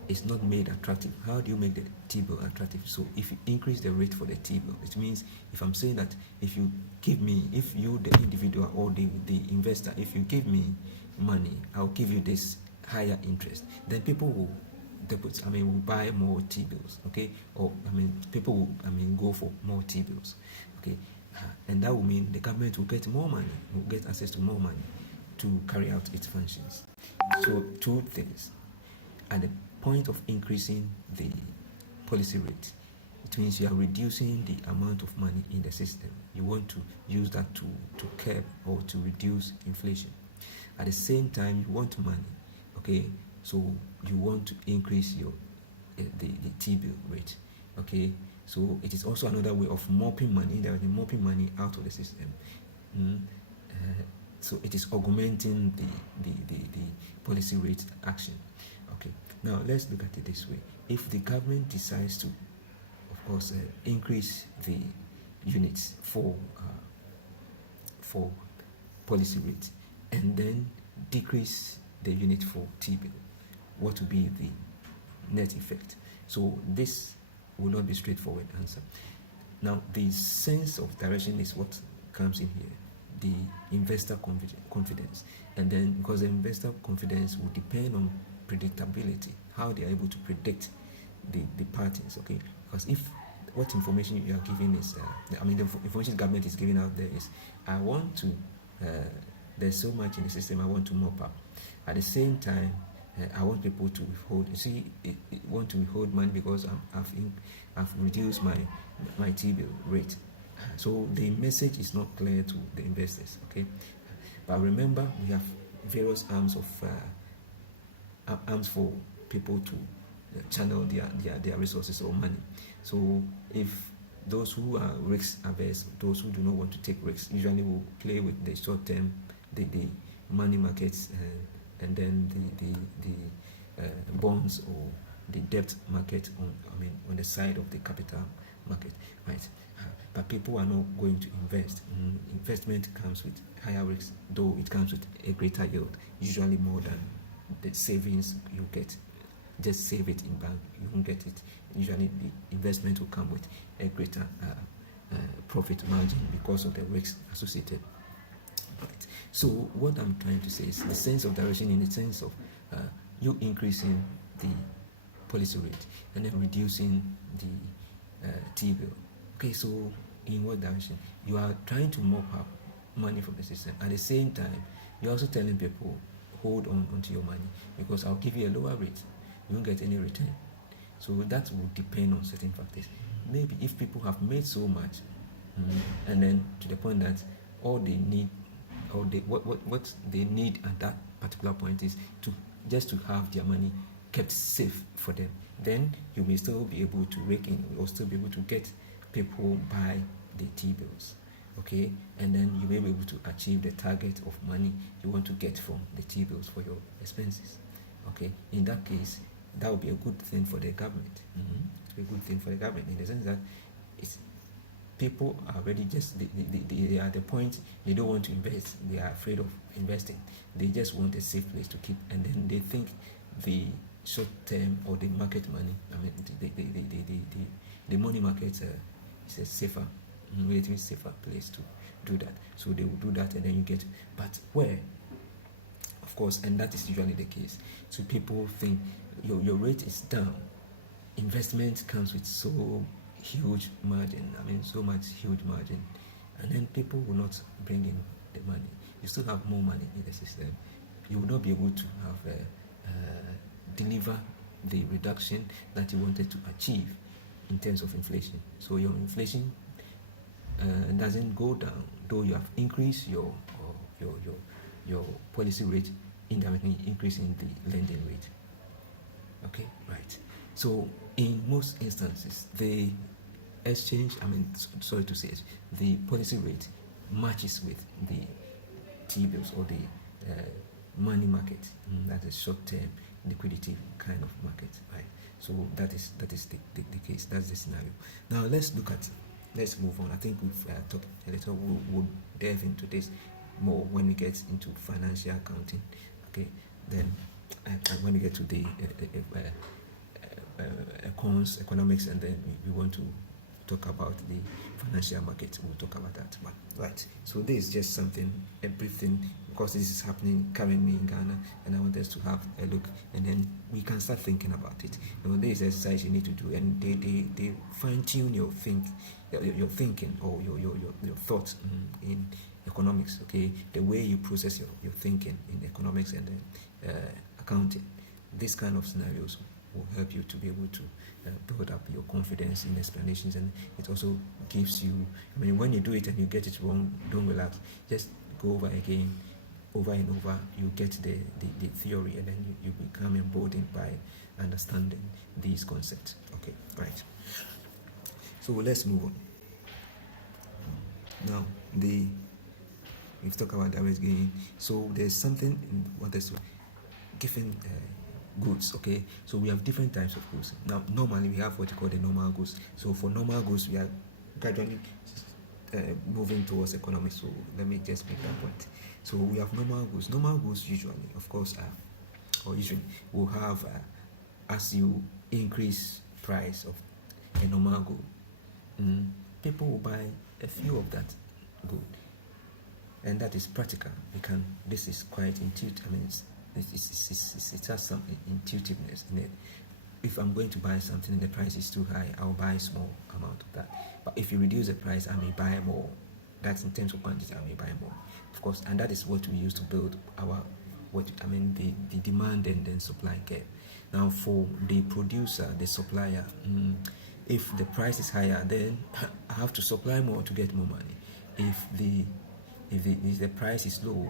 is not made attractive, how do you make the T-bill attractive? So if you increase the rate for the T-bill, it means, if I'm saying that if you, the individual or the investor, if you give me money, I'll give you this higher interest, then people will will buy more T-bills, okay, or people will go for more T-bills, okay, and that will mean the government will get more money, will get access to more money to carry out its functions. So two things: at the point of increasing the policy rate, it means you are reducing the amount of money in the system. You want to use that to curb or to reduce inflation. At the same time, you want money, okay, so you want to increase your the T-bill rate, okay. So it is also another way of mopping money out of the system. So it is augmenting the policy rate action, okay. Now let's look at it this way: if the government decides to, of course, increase the units for policy rate, and then decrease the unit for T-bill, what will be the net effect. So this will not be straightforward answer. Now, the sense of direction is what comes in here, the investor confidence. And then, because the investor confidence will depend on predictability, how they are able to predict the patterns, okay? Because if what information you are giving is, the information the government is giving out there is, I want to, there's so much in the system I want to mop up. At the same time, I want people to withhold. You see, want to withhold money because I've reduced my T-bill rate. So the message is not clear to the investors. Okay, but remember, we have various arms for people to channel their resources or money. So if those who are risk averse, those who do not want to take risks, usually will play with the short term, the money markets, and then the bonds or the debt market on the side of the capital market, right? But people are not going to invest. Investment comes with higher risks, though it comes with a greater yield, usually more than the savings you get. Just save it in bank, you won't get it. Usually the investment will come with a greater profit margin because of the risks associated. Right. So what I'm trying to say is the sense of direction in the sense of you increasing the policy rate and then reducing the T-bill. Okay, so in what direction? You are trying to mop up money from the system. At the same time, you're also telling people, hold on onto your money because I'll give you a lower rate. You won't get any return. So that will depend on certain factors. Maybe if people have made so much, and then to the point that all they need, or what they need at that particular point is to just to have their money kept safe for them, then you may still be able to rake in, or still be able to get people buy the T-bills, okay? And then you may be able to achieve the target of money you want to get from the T-bills for your expenses, okay? In that case, that would be a good thing for the government. It would be a good thing for the government in the sense that it's, people are already just, they are at the point they don't want to invest. They are afraid of investing. They just want a safe place to keep, and then they think the short term or the market money, the money market is a safer, relatively safer place to do that. So they will do that, and then you get, but where, of course, and that is usually the case. So people think your rate is down. Investment comes with so huge margin, so much huge margin, and then people will not bring in the money. You still have more money in the system. You will not be able to have deliver the reduction that you wanted to achieve in terms of inflation. So your inflation doesn't go down, though you have increased your policy rate, indirectly increasing the lending rate. Okay, right. So in most instances, the exchange, sorry to say it, the policy rate matches with the T-bills or the money market. That is short-term liquidity kind of market, right? So that is the case. That's the scenario. Now let's move on. I think we've talked a little. We'll delve into this more when we get into financial accounting. Okay, then when we get to the economics, and then we want to talk about the financial market. We'll talk about that. But right, so this is just something, a brief thing, because this is happening currently in Ghana, and I want us to have a look, and then we can start thinking about it. There is exercise you need to do, and they fine tune your thinking or your thoughts in economics. Okay, the way you process your thinking in economics and accounting. This kind of scenarios will help you to be able to build up your confidence in explanations, and it also gives you, when you do it and you get it wrong, don't relax, just go over again, over and over. You get the theory, and then you become emboldened by understanding these concepts. Okay, right. So let's move on. Now we've talked about direct gain. So there's something in what is given goods. Okay, so we have different types of goods. Now normally we have what you call the normal goods. So for normal goods, we are gradually moving towards economics. So let me just make that point. So we have normal goods. Normal goods usually, of course, are or usually will have as you increase price of a normal good, people will buy a few of that good, and that is practical. This is quite intuitive. I mean, it has some intuitiveness in it. If I'm going to buy something and the price is too high, I'll buy a small amount of that. But if you reduce the price, I may buy more. That's in terms of quantity, I may buy more, of course. And that is what we use to build the demand and then supply curve. Now, for the producer, the supplier, if the price is higher, then I have to supply more to get more money. If the price is low,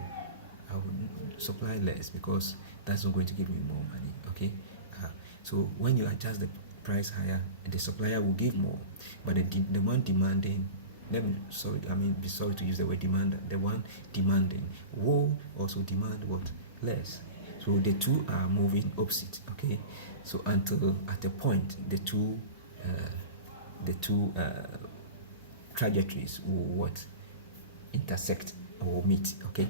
I will supply less because that's not going to give me more money. Okay. So when you adjust the price higher, the supplier will give more, but the one demanding, be sorry to use the word demand, the one demanding will also demand what? Less. So the two are moving opposite. Okay. So until at a point the two trajectories will what? Intersect or meet. Okay.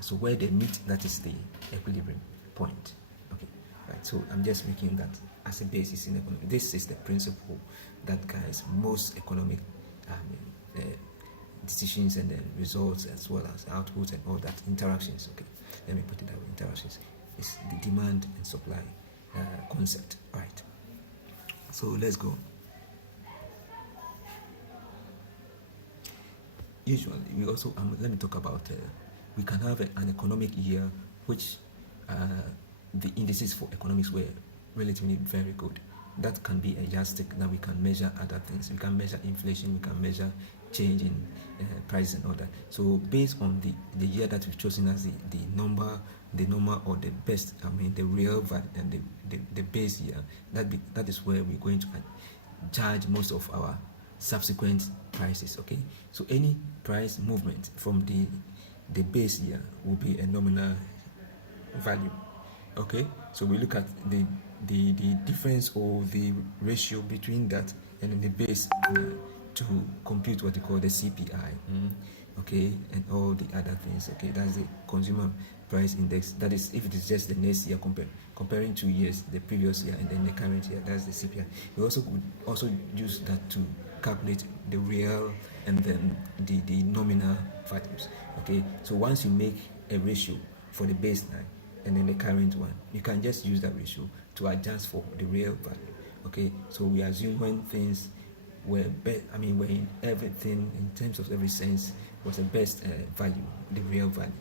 So where they meet, that is the equilibrium point. Okay. Right. So I'm just making that as a basis in economics. This is the principle that guides most economic decisions and then results, as well as outputs and all that, interactions. Okay, let me put it that way. Interactions is the demand and supply concept. Right. So let's go. Usually, we also let me talk about. We can have an economic year which the indices for economics were relatively very good. That can be a yardstick that we can measure other things. We can measure inflation, we can measure change in prices and all that. So based on the year that we've chosen as the normal or the best, the real value and the base year, that is where we're going to judge most of our subsequent prices. Okay, so any price movement from the base year will be a nominal value. Okay, so we look at the difference or the ratio between that and the base to compute what you call the CPI. Okay, and all the other things. Okay, that's the consumer price index. That is if it is just the next year comparing 2 years, the previous year and then the current year. That's the CPI. We also use that to calculate the real and then the nominal values. Okay, so once you make a ratio for the baseline and then the current one, you can just use that ratio to adjust for the real value. Okay, so we assume when things were when everything in terms of every sense was the best value, the real value.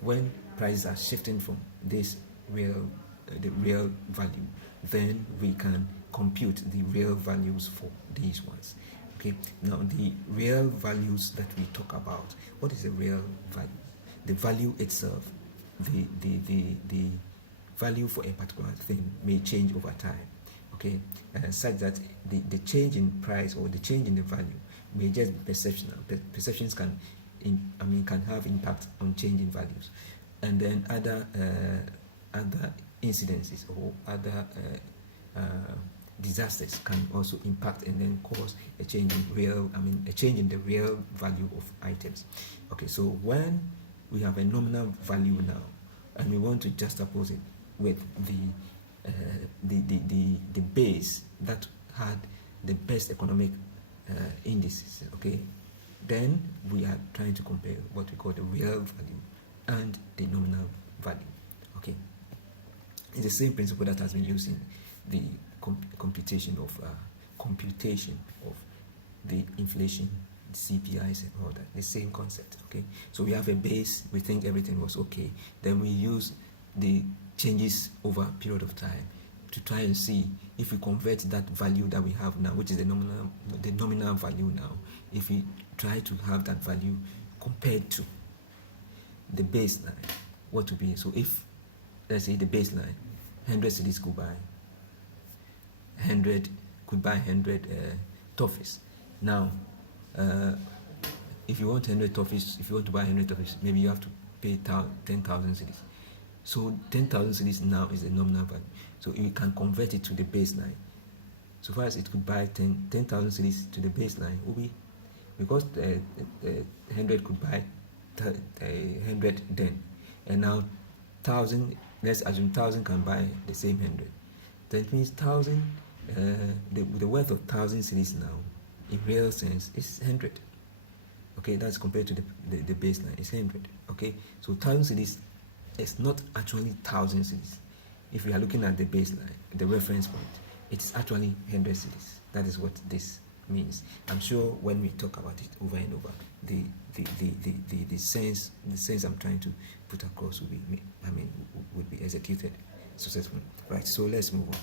When prices are shifting from this the real value, then we can compute the real values for these ones. Okay, now the real values that we talk about, what is a real value? The value itself, the value for a particular thing may change over time. Okay, such that the change in price or the change in the value may just be perceptional. Perceptions can have impact on changing values, and then other incidences or other disasters can also impact and then cause a change in the real value of items. Okay, so when we have a nominal value now, and we want to juxtapose it with the base that had the best economic indices. Okay, then we are trying to compare what we call the real value and the nominal value. Okay, it's the same principle that has been used in the computation of the inflation, the CPIs and all that. The same concept. Okay, so we have a base, we think everything was okay, then we use the changes over a period of time to try and see if we convert that value that we have now, which is the nominal value now, if we try to have that value compared to the baseline, what would be? So if, let's say, the baseline 100 cedis could buy 100 toffees. Now if you want 100 toffees, if you want to buy 100 toffees, maybe you have to pay 10,000 cedis. So 10,000 cedis now is the nominal value. So you can convert it to the baseline. So far as it could buy 10,000 cedis to the baseline will be, because 100 could buy 100 then, and now 1,000 let's assume 1,000 can buy the same 100. Then it means 1,000, the worth of 1,000 cedis now, in real sense, is 100. Okay, that's compared to the baseline, it's 100. Okay, so 1,000 cedis is not actually 1,000 cedis. If we are looking at the baseline, the reference point, it's actually 100 cedis. That is what this means. I'm sure when we talk about it over and over, the sense I'm trying to put across will be, would be executed successfully. Right. So let's move on.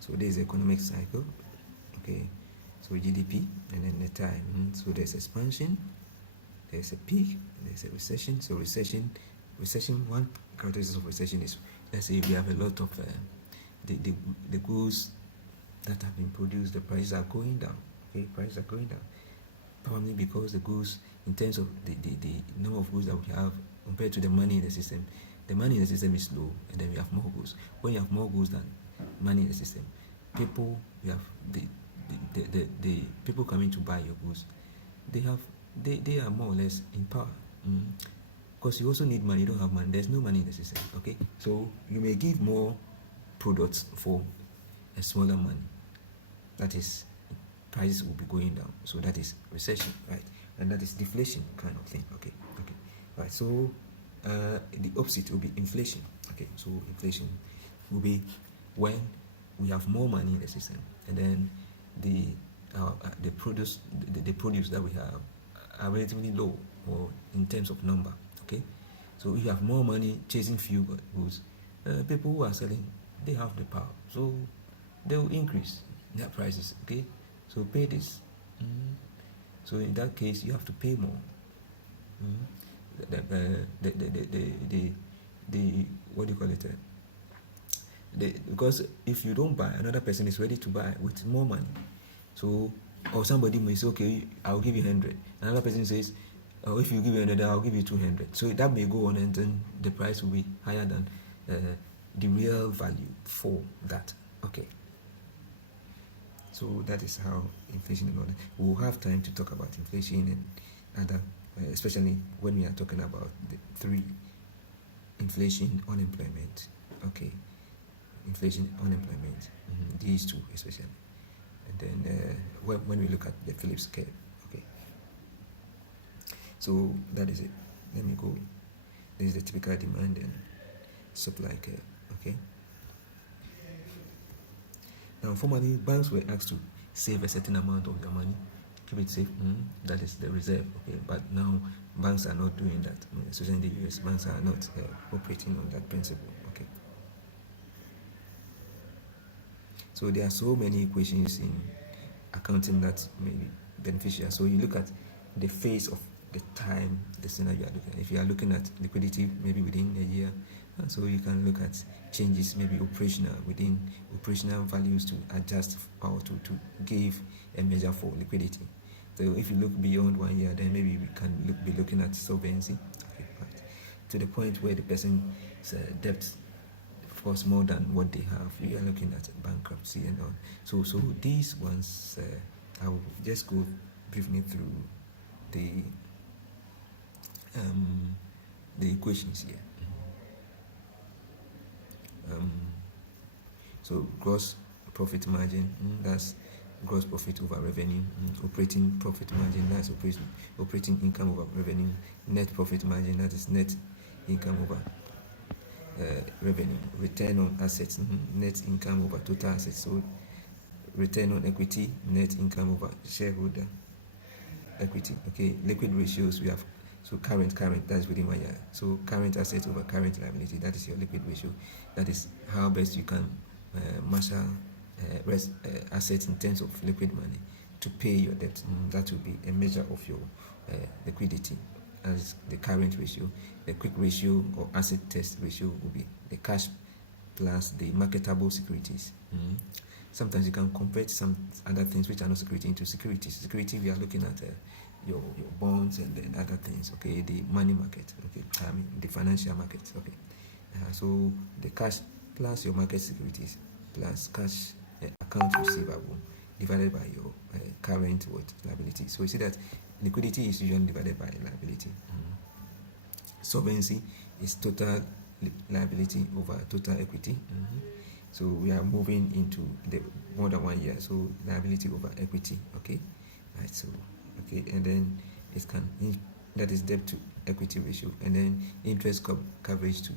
So there's economic cycle. Okay. So GDP and then the time. So there's expansion. There's a peak. There's a recession. So recession. One characteristic of recession is, let's say we have a lot of the goods that have been produced, the prices are going down. Okay, prices are going down, probably because the goods, in terms of the number of goods that we have compared to the money in the system is low, and then we have more goods. When you have more goods than money in the system, people, we have the people coming to buy your goods, they are more or less in power. Because you also need money. You don't have money, there's no money in the system. Okay, so you may give more products for a smaller money. That is, prices will be going down. So that is recession, right? And that is deflation kind of thing. Okay, right. So the opposite will be inflation. Okay, so inflation will be when we have more money in the system, and then the produce that we have are relatively low, or in terms of number. Okay, so if you have more money chasing few goods, people who are selling, they have the power, so they will increase their prices. Okay, so pay this. So in that case, you have to pay more. The what do you call it? Because if you don't buy, another person is ready to buy with more money. So, or somebody may say, okay, I'll give you 100. Another person says, oh, if you give me 100, I'll give you 200. So that may go on, and then the price will be higher than the real value for that. Okay. So that is how inflation and all that. We'll have time to talk about inflation and other, especially when we are talking about the three: inflation, unemployment. Okay, inflation, unemployment. These two especially. And then when we look at the Phillips curve. Okay. So that is it. Let me go. This is the typical demand and supply curve. Okay. Now, formerly, banks were asked to save a certain amount of their money, keep it safe. That is the reserve. Okay. But now, banks are not doing that. Especially in the US, banks are not operating on that principle. Okay. So there are so many equations in accounting that may be beneficial. So you look at the phase of the time, the scenario you are looking at. If you are looking at liquidity, maybe within a year, so you can look at changes, maybe within operational values to adjust or to give a measure for liquidity. So if you look beyond 1 year, then maybe we can be looking at solvency. Okay, right. To the point where the person's debt, of course, more than what they have, you are looking at bankruptcy and all. So these ones, I will just go briefly through the equations here. So gross profit margin, that's gross profit over revenue. Operating profit margin, that's operating income over revenue. Net profit margin, that is net income over revenue. Return on assets, net income over total assets. So return on equity, net income over shareholder equity. Okay, liquid ratios, we have, so current, that's within 1 year. So current assets over current liability, that is your liquid ratio. That is how best you can measure assets in terms of liquid money to pay your debt. That will be a measure of your liquidity as the current ratio. The quick ratio or asset test ratio will be the cash plus the marketable securities. Sometimes you can convert some other things which are not security into securities. Security, we are looking at your bonds and then other things. Okay, the money market. Okay, the financial markets. Okay, so the cash plus your market securities plus cash account receivable divided by your current liability. So you see that liquidity is usually divided by liability. Solvency is total liability over total equity. So we are moving into the more than 1 year. So liability over equity. Okay, right. So okay, and then it can that is debt to equity ratio, and then interest coverage to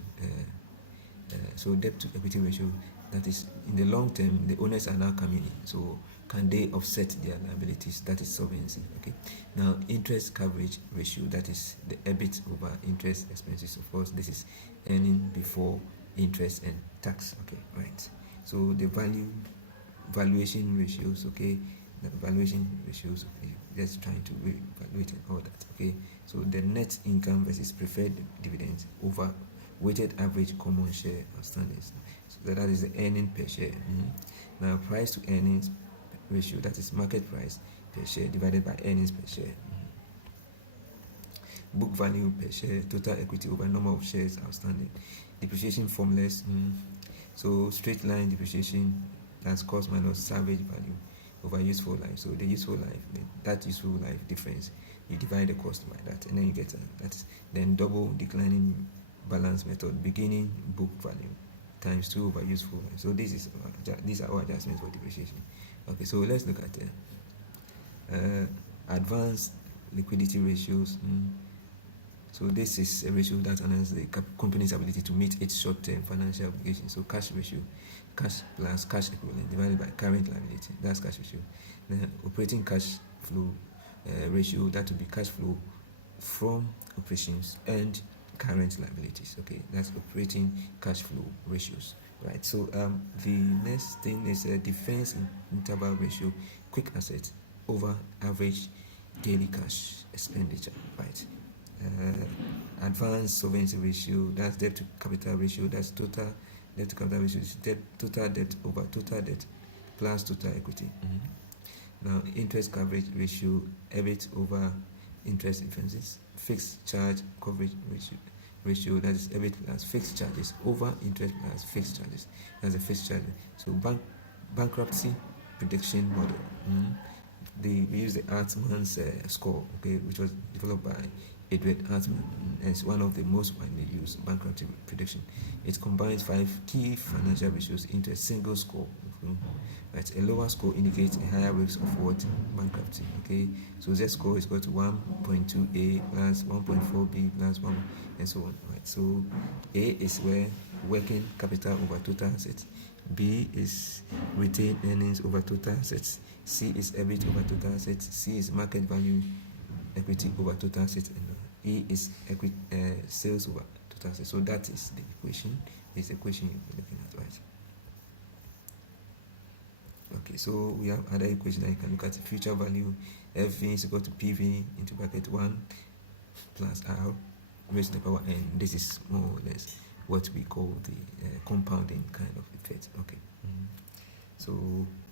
so debt to equity ratio, that is in the long term the owners are now coming in, so can they offset their liabilities? That is solvency. Okay, now interest coverage ratio, that is the EBIT over interest expenses. Of course, this is earning before interest and tax. Okay, right. So the valuation ratios. Okay, the valuation ratios. Okay, just trying to evaluate and all that. Okay, so the net income versus preferred dividends over weighted average common share outstanding. So that is the earning per share. Now price to earnings ratio, that is market price per share divided by earnings per share. Book value per share, total equity over number of shares outstanding. Depreciation formulas. So straight line depreciation, that's cost minus salvage value over useful life. So the useful life, that useful life difference, you divide the cost by that, and then you get that. Then double declining balance method, beginning book value times 2 over useful life. So these are our adjustments for depreciation. Okay, so let's look at advanced liquidity ratios. So this is a ratio that analyzes the company's ability to meet its short-term financial obligations. So cash ratio, cash plus cash equivalent divided by current liability, that's cash ratio. Then operating cash flow ratio, that will be cash flow from operations and current liabilities. Okay, that's operating cash flow ratios, right? So the next thing is a defense interval ratio, quick assets over average daily cash expenditure, right? Advanced solvency ratio, that's debt to capital ratio, that's total debt to capital ratio, total debt over total debt plus total equity. Now interest coverage ratio, EBIT over interest expenses. Fixed charge coverage ratio, that is EBIT plus fixed charges over interest plus fixed charges. That's a fixed charge. So bankruptcy prediction model. We use the Hartman's score, okay, which was developed by Edward Hartman, and it's one of the most widely used bankruptcy prediction. It combines 5 key financial ratios into a single score. Right, a lower score indicates a higher risk of what? Bankruptcy. Okay, so Z score is equal to 1.2A plus 1.4B plus 1, and so on. Right, so A is where working capital over total assets. B is retained earnings over total assets. C is EBIT over total assets. C is market value equity over total assets, and E is equity sales over total assets. So that is the equation. This equation you'll be looking at, right? Okay, so we have other equation that you can look at. Future value, FV is equal to PV into bracket 1 plus R raised to the power n. This is more or less what we call the compounding kind of effect. Okay, so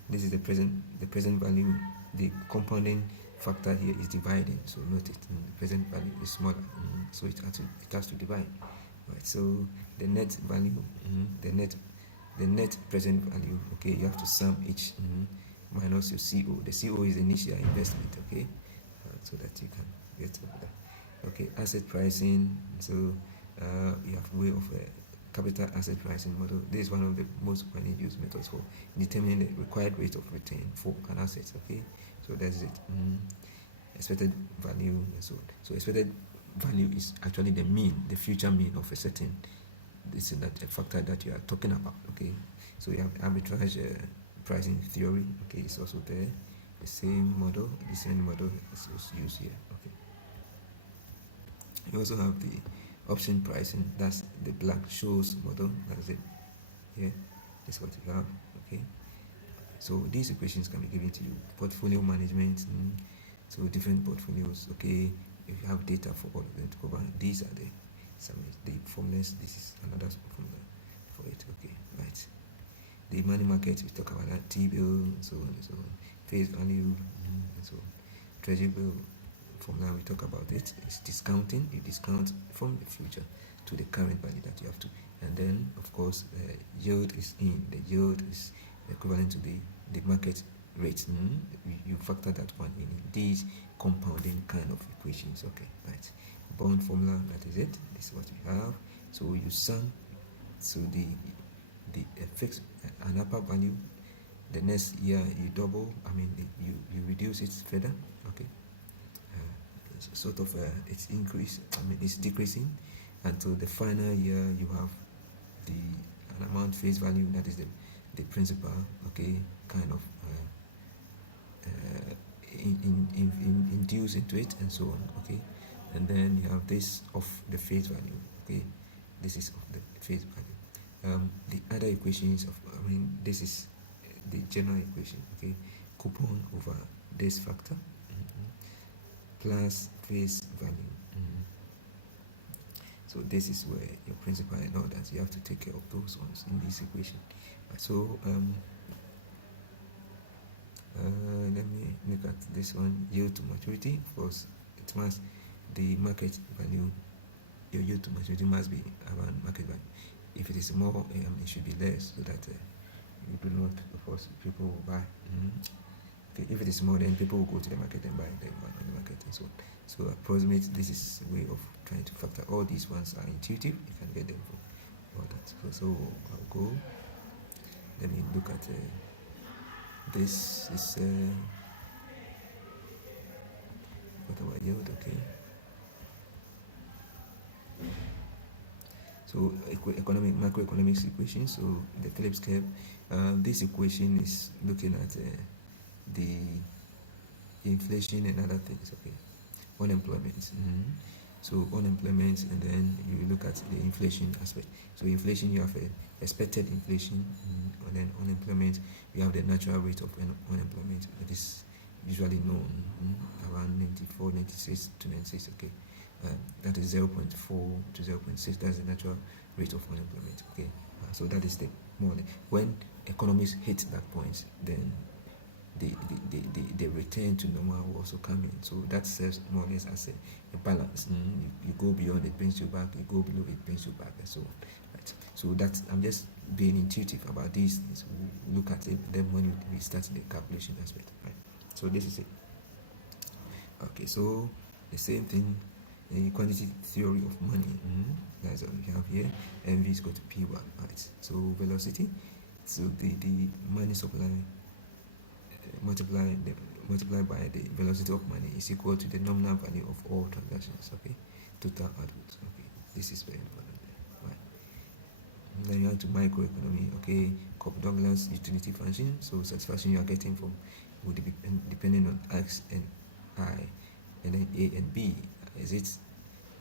this is the present value. The compounding factor here is dividing, so note it. The present value is smaller, so it has to divide, right? So the net value, the net present value, okay, you have to sum each minus your CO. The CO is initial investment, okay, so that you can get over that. Okay, asset pricing. So you have a way of capital asset pricing model. This is one of the most widely used methods for determining the required rate of return for an asset. Okay, so that's it. Expected value and so on. So expected value is actually the mean, the future mean of a certain. This is that a factor that you are talking about. Okay, so you have arbitrage pricing theory. Okay, it's also there. The same model is used here. Okay. You also have the option pricing. That's the Black-Scholes model. That's it. Here, this is what you have. Okay. So these equations can be given to you. Portfolio management. So different portfolios. Okay. If you have data for all of them to cover, these are the formulas. This is another formula for it. Okay. Right. The money market, we talk about that. T-bill, so on and so on. Face value, and so on. Treasury bill formula, we talk about it. It's discounting. You discount from the future to the current value that you have to. And then, of course, yield is in. The yield is equivalent to the market rate. You factor that one in these compounding kind of equations. Okay, right. Bond formula, that is it. This is what we have. So you sum, so the fixed an upper value. The next year you double. I mean, you reduce it further. Okay, sort of it's increase. I mean, it's decreasing until the final year you have an amount face value, that is the principal. Okay, kind of induce into it and so on. Okay, and then you have this of the face value. Okay, this is of the face value. The other equations of, I mean, this is the general equation. Okay, coupon over this factor plus face value. So this is where your principal and all that, you have to take care of those ones in this equation. So let me look at this one. Yield to maturity. Of course, it must, the market value, your yield to maturity must be around market value. If it is more, it should be less, so that you do not, of course, people will buy. Okay, if it is more, then people will go to the market and buy the one on the market and so on. So approximate, this is a way of trying to factor. All these ones are intuitive. You can get them from all that. So I'll go. Let me look at this is what about yield? Okay. So macroeconomics equation. So the Phillips curve. This equation is looking at the inflation and other things. Okay, unemployment. So unemployment, and then you look at the inflation aspect. So inflation, you have expected inflation, and then unemployment, you have the natural rate of unemployment. It is usually known around 94, 96 to 96. Okay, that is 0.4 to 0.6. That's the natural rate of unemployment. Okay, so that is the more when economies hit that point, then the return to normal will also come in. So that serves more or less as a balance. You go beyond, it brings you back. You go below, it brings you back, and so on. Right. So that's, I'm just being intuitive about these things. We look at it then when we start the calculation aspect. Right. So this is it. Okay. So the same thing, the quantity theory of money. That's what we have here. MV is equal to P1. Right. So velocity. So the money supply multiplied by the velocity of money is equal to the nominal value of all transactions. Okay, total output. Okay, this is very important. Right. Then you have to microeconomy. Okay, Cobb-Douglas utility function. So satisfaction you are getting from would be depending on X and I, and then A and B.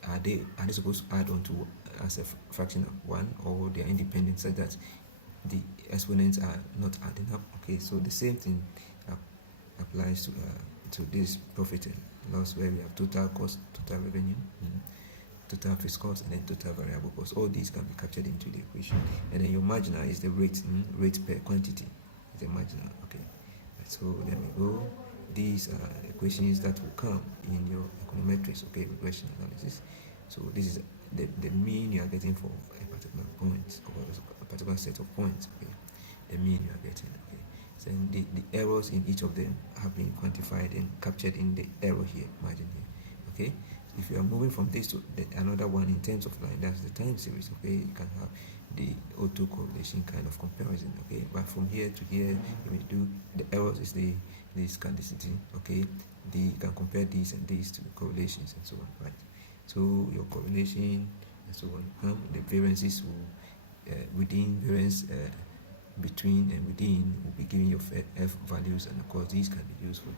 Are they supposed to add on to as a fraction of 1, or they are independent such that the exponents are not adding up? Okay, so the same thing applies to this profit and loss, where we have total cost, total revenue, total fixed cost, and then total variable cost. All these can be captured into the equation. And then your marginal is the rate, rate per quantity is the marginal. Okay, so let me go. These are equations that will come in your econometrics. Okay, regression analysis. So this is the mean you are getting for a particular point, or a particular set of points. Okay, the mean you are getting. Okay, so the errors in each of them have been quantified and captured in the error here, margin here. Okay, if you are moving from this to another one in terms of line, that's the time series. Okay, you can have the auto correlation kind of comparison. Okay, but from here to here, when you do the errors is the scalicity. Okay, you can compare these and these to correlations and so on. Right. So your correlation and so on, the variances will within variance between and within will be giving your f values, and of course these can be used for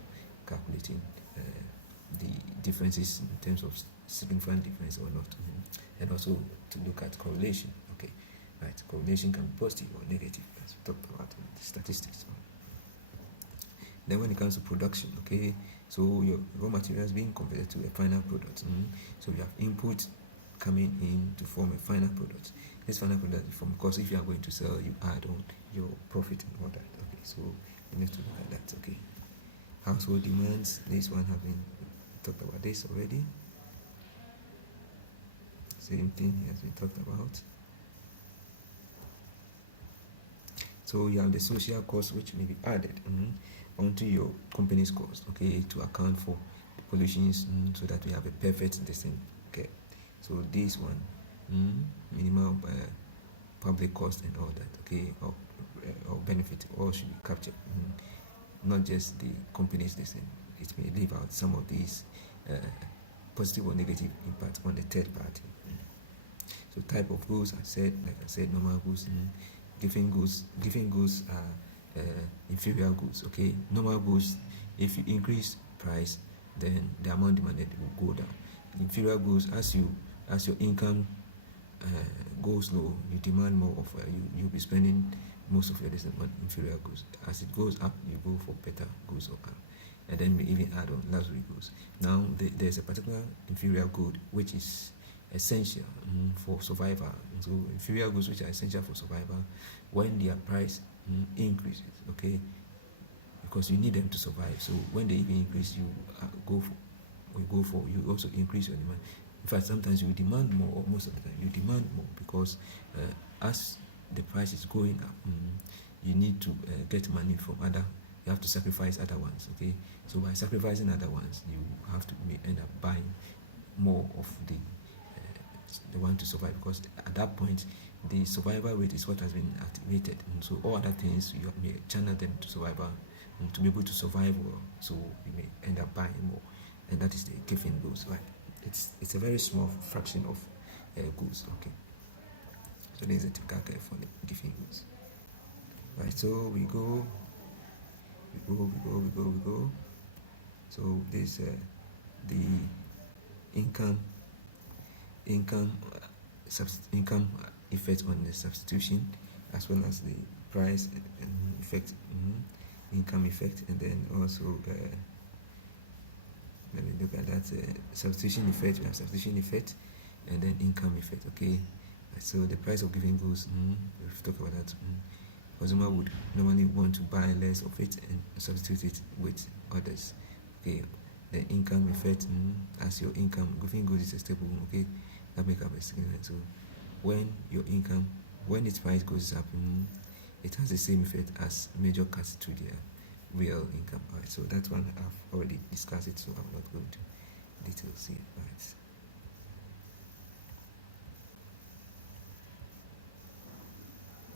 calculating the differences in terms of significant difference or not, and also to look at correlation. Okay, right? Correlation can be positive or negative, as we talked about in the statistics. Then when it comes to production, okay, so your raw materials being converted to a final product. So you have input coming in to form a final product. This final product, from course, if you are going to sell, you add on your profit and all that. Okay, so you need to look at that. Okay, household demands. This one have been talked about this already. Same thing has been talked about. So you have the social cost which may be added onto your company's cost, okay, to account for the pollutions, so that we have a perfect descent. Okay, so this one, minimal public cost and all that, okay, or benefit, all should be captured, not just the company's descent. It may leave out some of these positive or negative impact on the third party. So type of goods, I said, like I said, normal goods. Giving goods are inferior goods. Okay, normal goods, if you increase price, then the amount demanded will go down. Inferior goods, as your income goes low, you demand more of you'll be spending most of your distance on inferior goods. As it goes up, you go for better goods, or and then we even add on luxury goods. Now there's a particular inferior good which is essential for survival. So inferior goods which are essential for survival, when their price increases, okay, because you need them to survive. So when they even increase, you you also increase your demand. In fact, sometimes you demand more, or most of the time you demand more, because as the price is going up, you need to get money from other. You have to sacrifice other ones. Okay, so by sacrificing other ones, you have to end up buying more of the one to survive, because at that point the survival rate is what has been activated, and so all other things you may channel them to survival to be able to survive well. So you may end up buying more, and that is the giving goods. Right? It's a very small fraction of goods. Okay, so there is a typical curve for the giving goods. Right, so we go. So this the income effect on the substitution, as well as the price effect, income effect, and then also let me look at that substitution effect. We have substitution effect, and then income effect. Okay, so the price of giving goods, we've talked about that. Consumer would normally want to buy less of it and substitute it with others. Okay, the income effect, as your income, giving goods is a stable, okay, that make up a significant. So when your income, when its price goes up, it has the same effect as major cuts to their real income. Alright, so that one I've already discussed it, so I'm not going to details here. Right.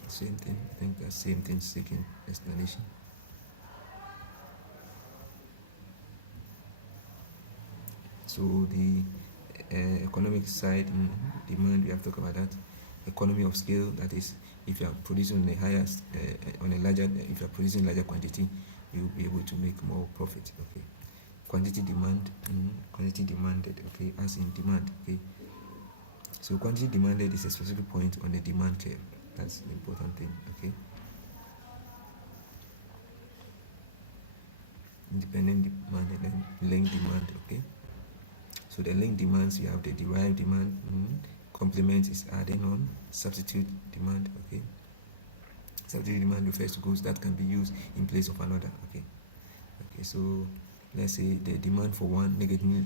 Same thing. I think that same thing seeking explanation. So the economic side, demand, we have talked about that. Economy of scale, that is, if you are producing if you are producing larger quantity, you will be able to make more profit. Okay. Quantity demand, quantity demanded. Okay, as in demand. Okay. So quantity demanded is a specific point on the demand curve. That's the important thing. Okay. Independent demand and then linked demand. Okay. So the linked demands, you have the derived demand, complement is adding on, substitute demand. Okay. Substitute demand refers to goods that can be used in place of another. Okay. Okay. So let's say the demand for one negatively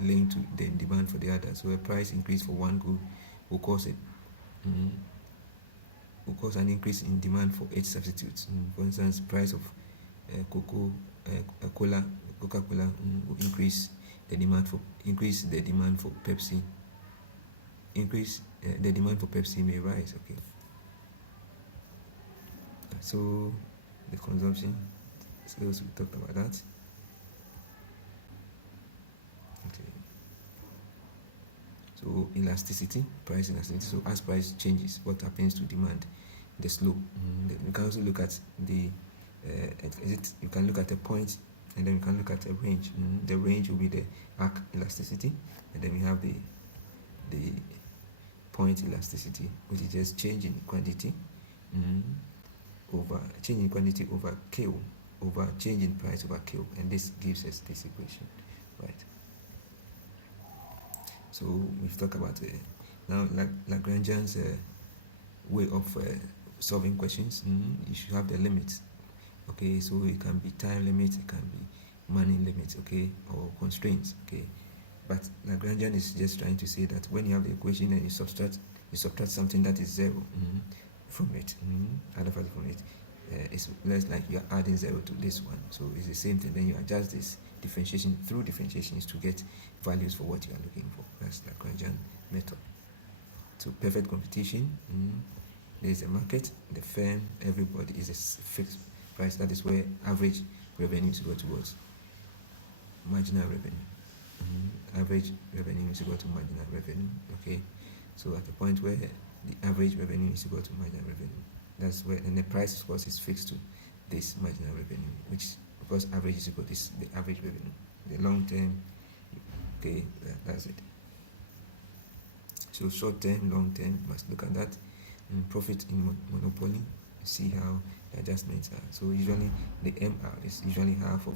linked to the demand for the other. So a price increase for one good will cause an increase in demand for its substitutes. For instance, price of Coca-Cola will increase the demand for Pepsi. The demand for Pepsi may rise. Okay. So the consumption skills, we talked about that. Okay. So elasticity, price elasticity. So as price changes, what happens to demand? The slope. You can also look at the you can look at a point, and then you can look at a range. The range will be the arc elasticity, and then we have the point elasticity, which is just change in quantity over change in quantity over K over change in price over K, and this gives us this equation, right? So we've talked about now Lagrangian's way of solving questions. You should have the limits. Okay, so it can be time limits, it can be money limits, okay, or constraints. Okay, but Lagrangian is just trying to say that when you have the equation and you subtract something that is zero, from it. Add value from it. It's less like you're adding 0 to this one. So it's the same thing. Then you adjust this differentiation through differentiations to get values for what you are looking for. That's the Lagrangian method. So perfect competition. There's a market, the firm, everybody is a fixed price. That is where average revenue is equal to what? Marginal revenue. Average revenue is equal to marginal revenue. Okay. So at the point where the average revenue is equal to marginal revenue, that's where, and the price of course is fixed to this marginal revenue, which because average is equal to this, the average revenue. The long term, okay, that's it. So short term, long term, must look at that. Profit in monopoly, see how the adjustments are. So usually the MR is usually half of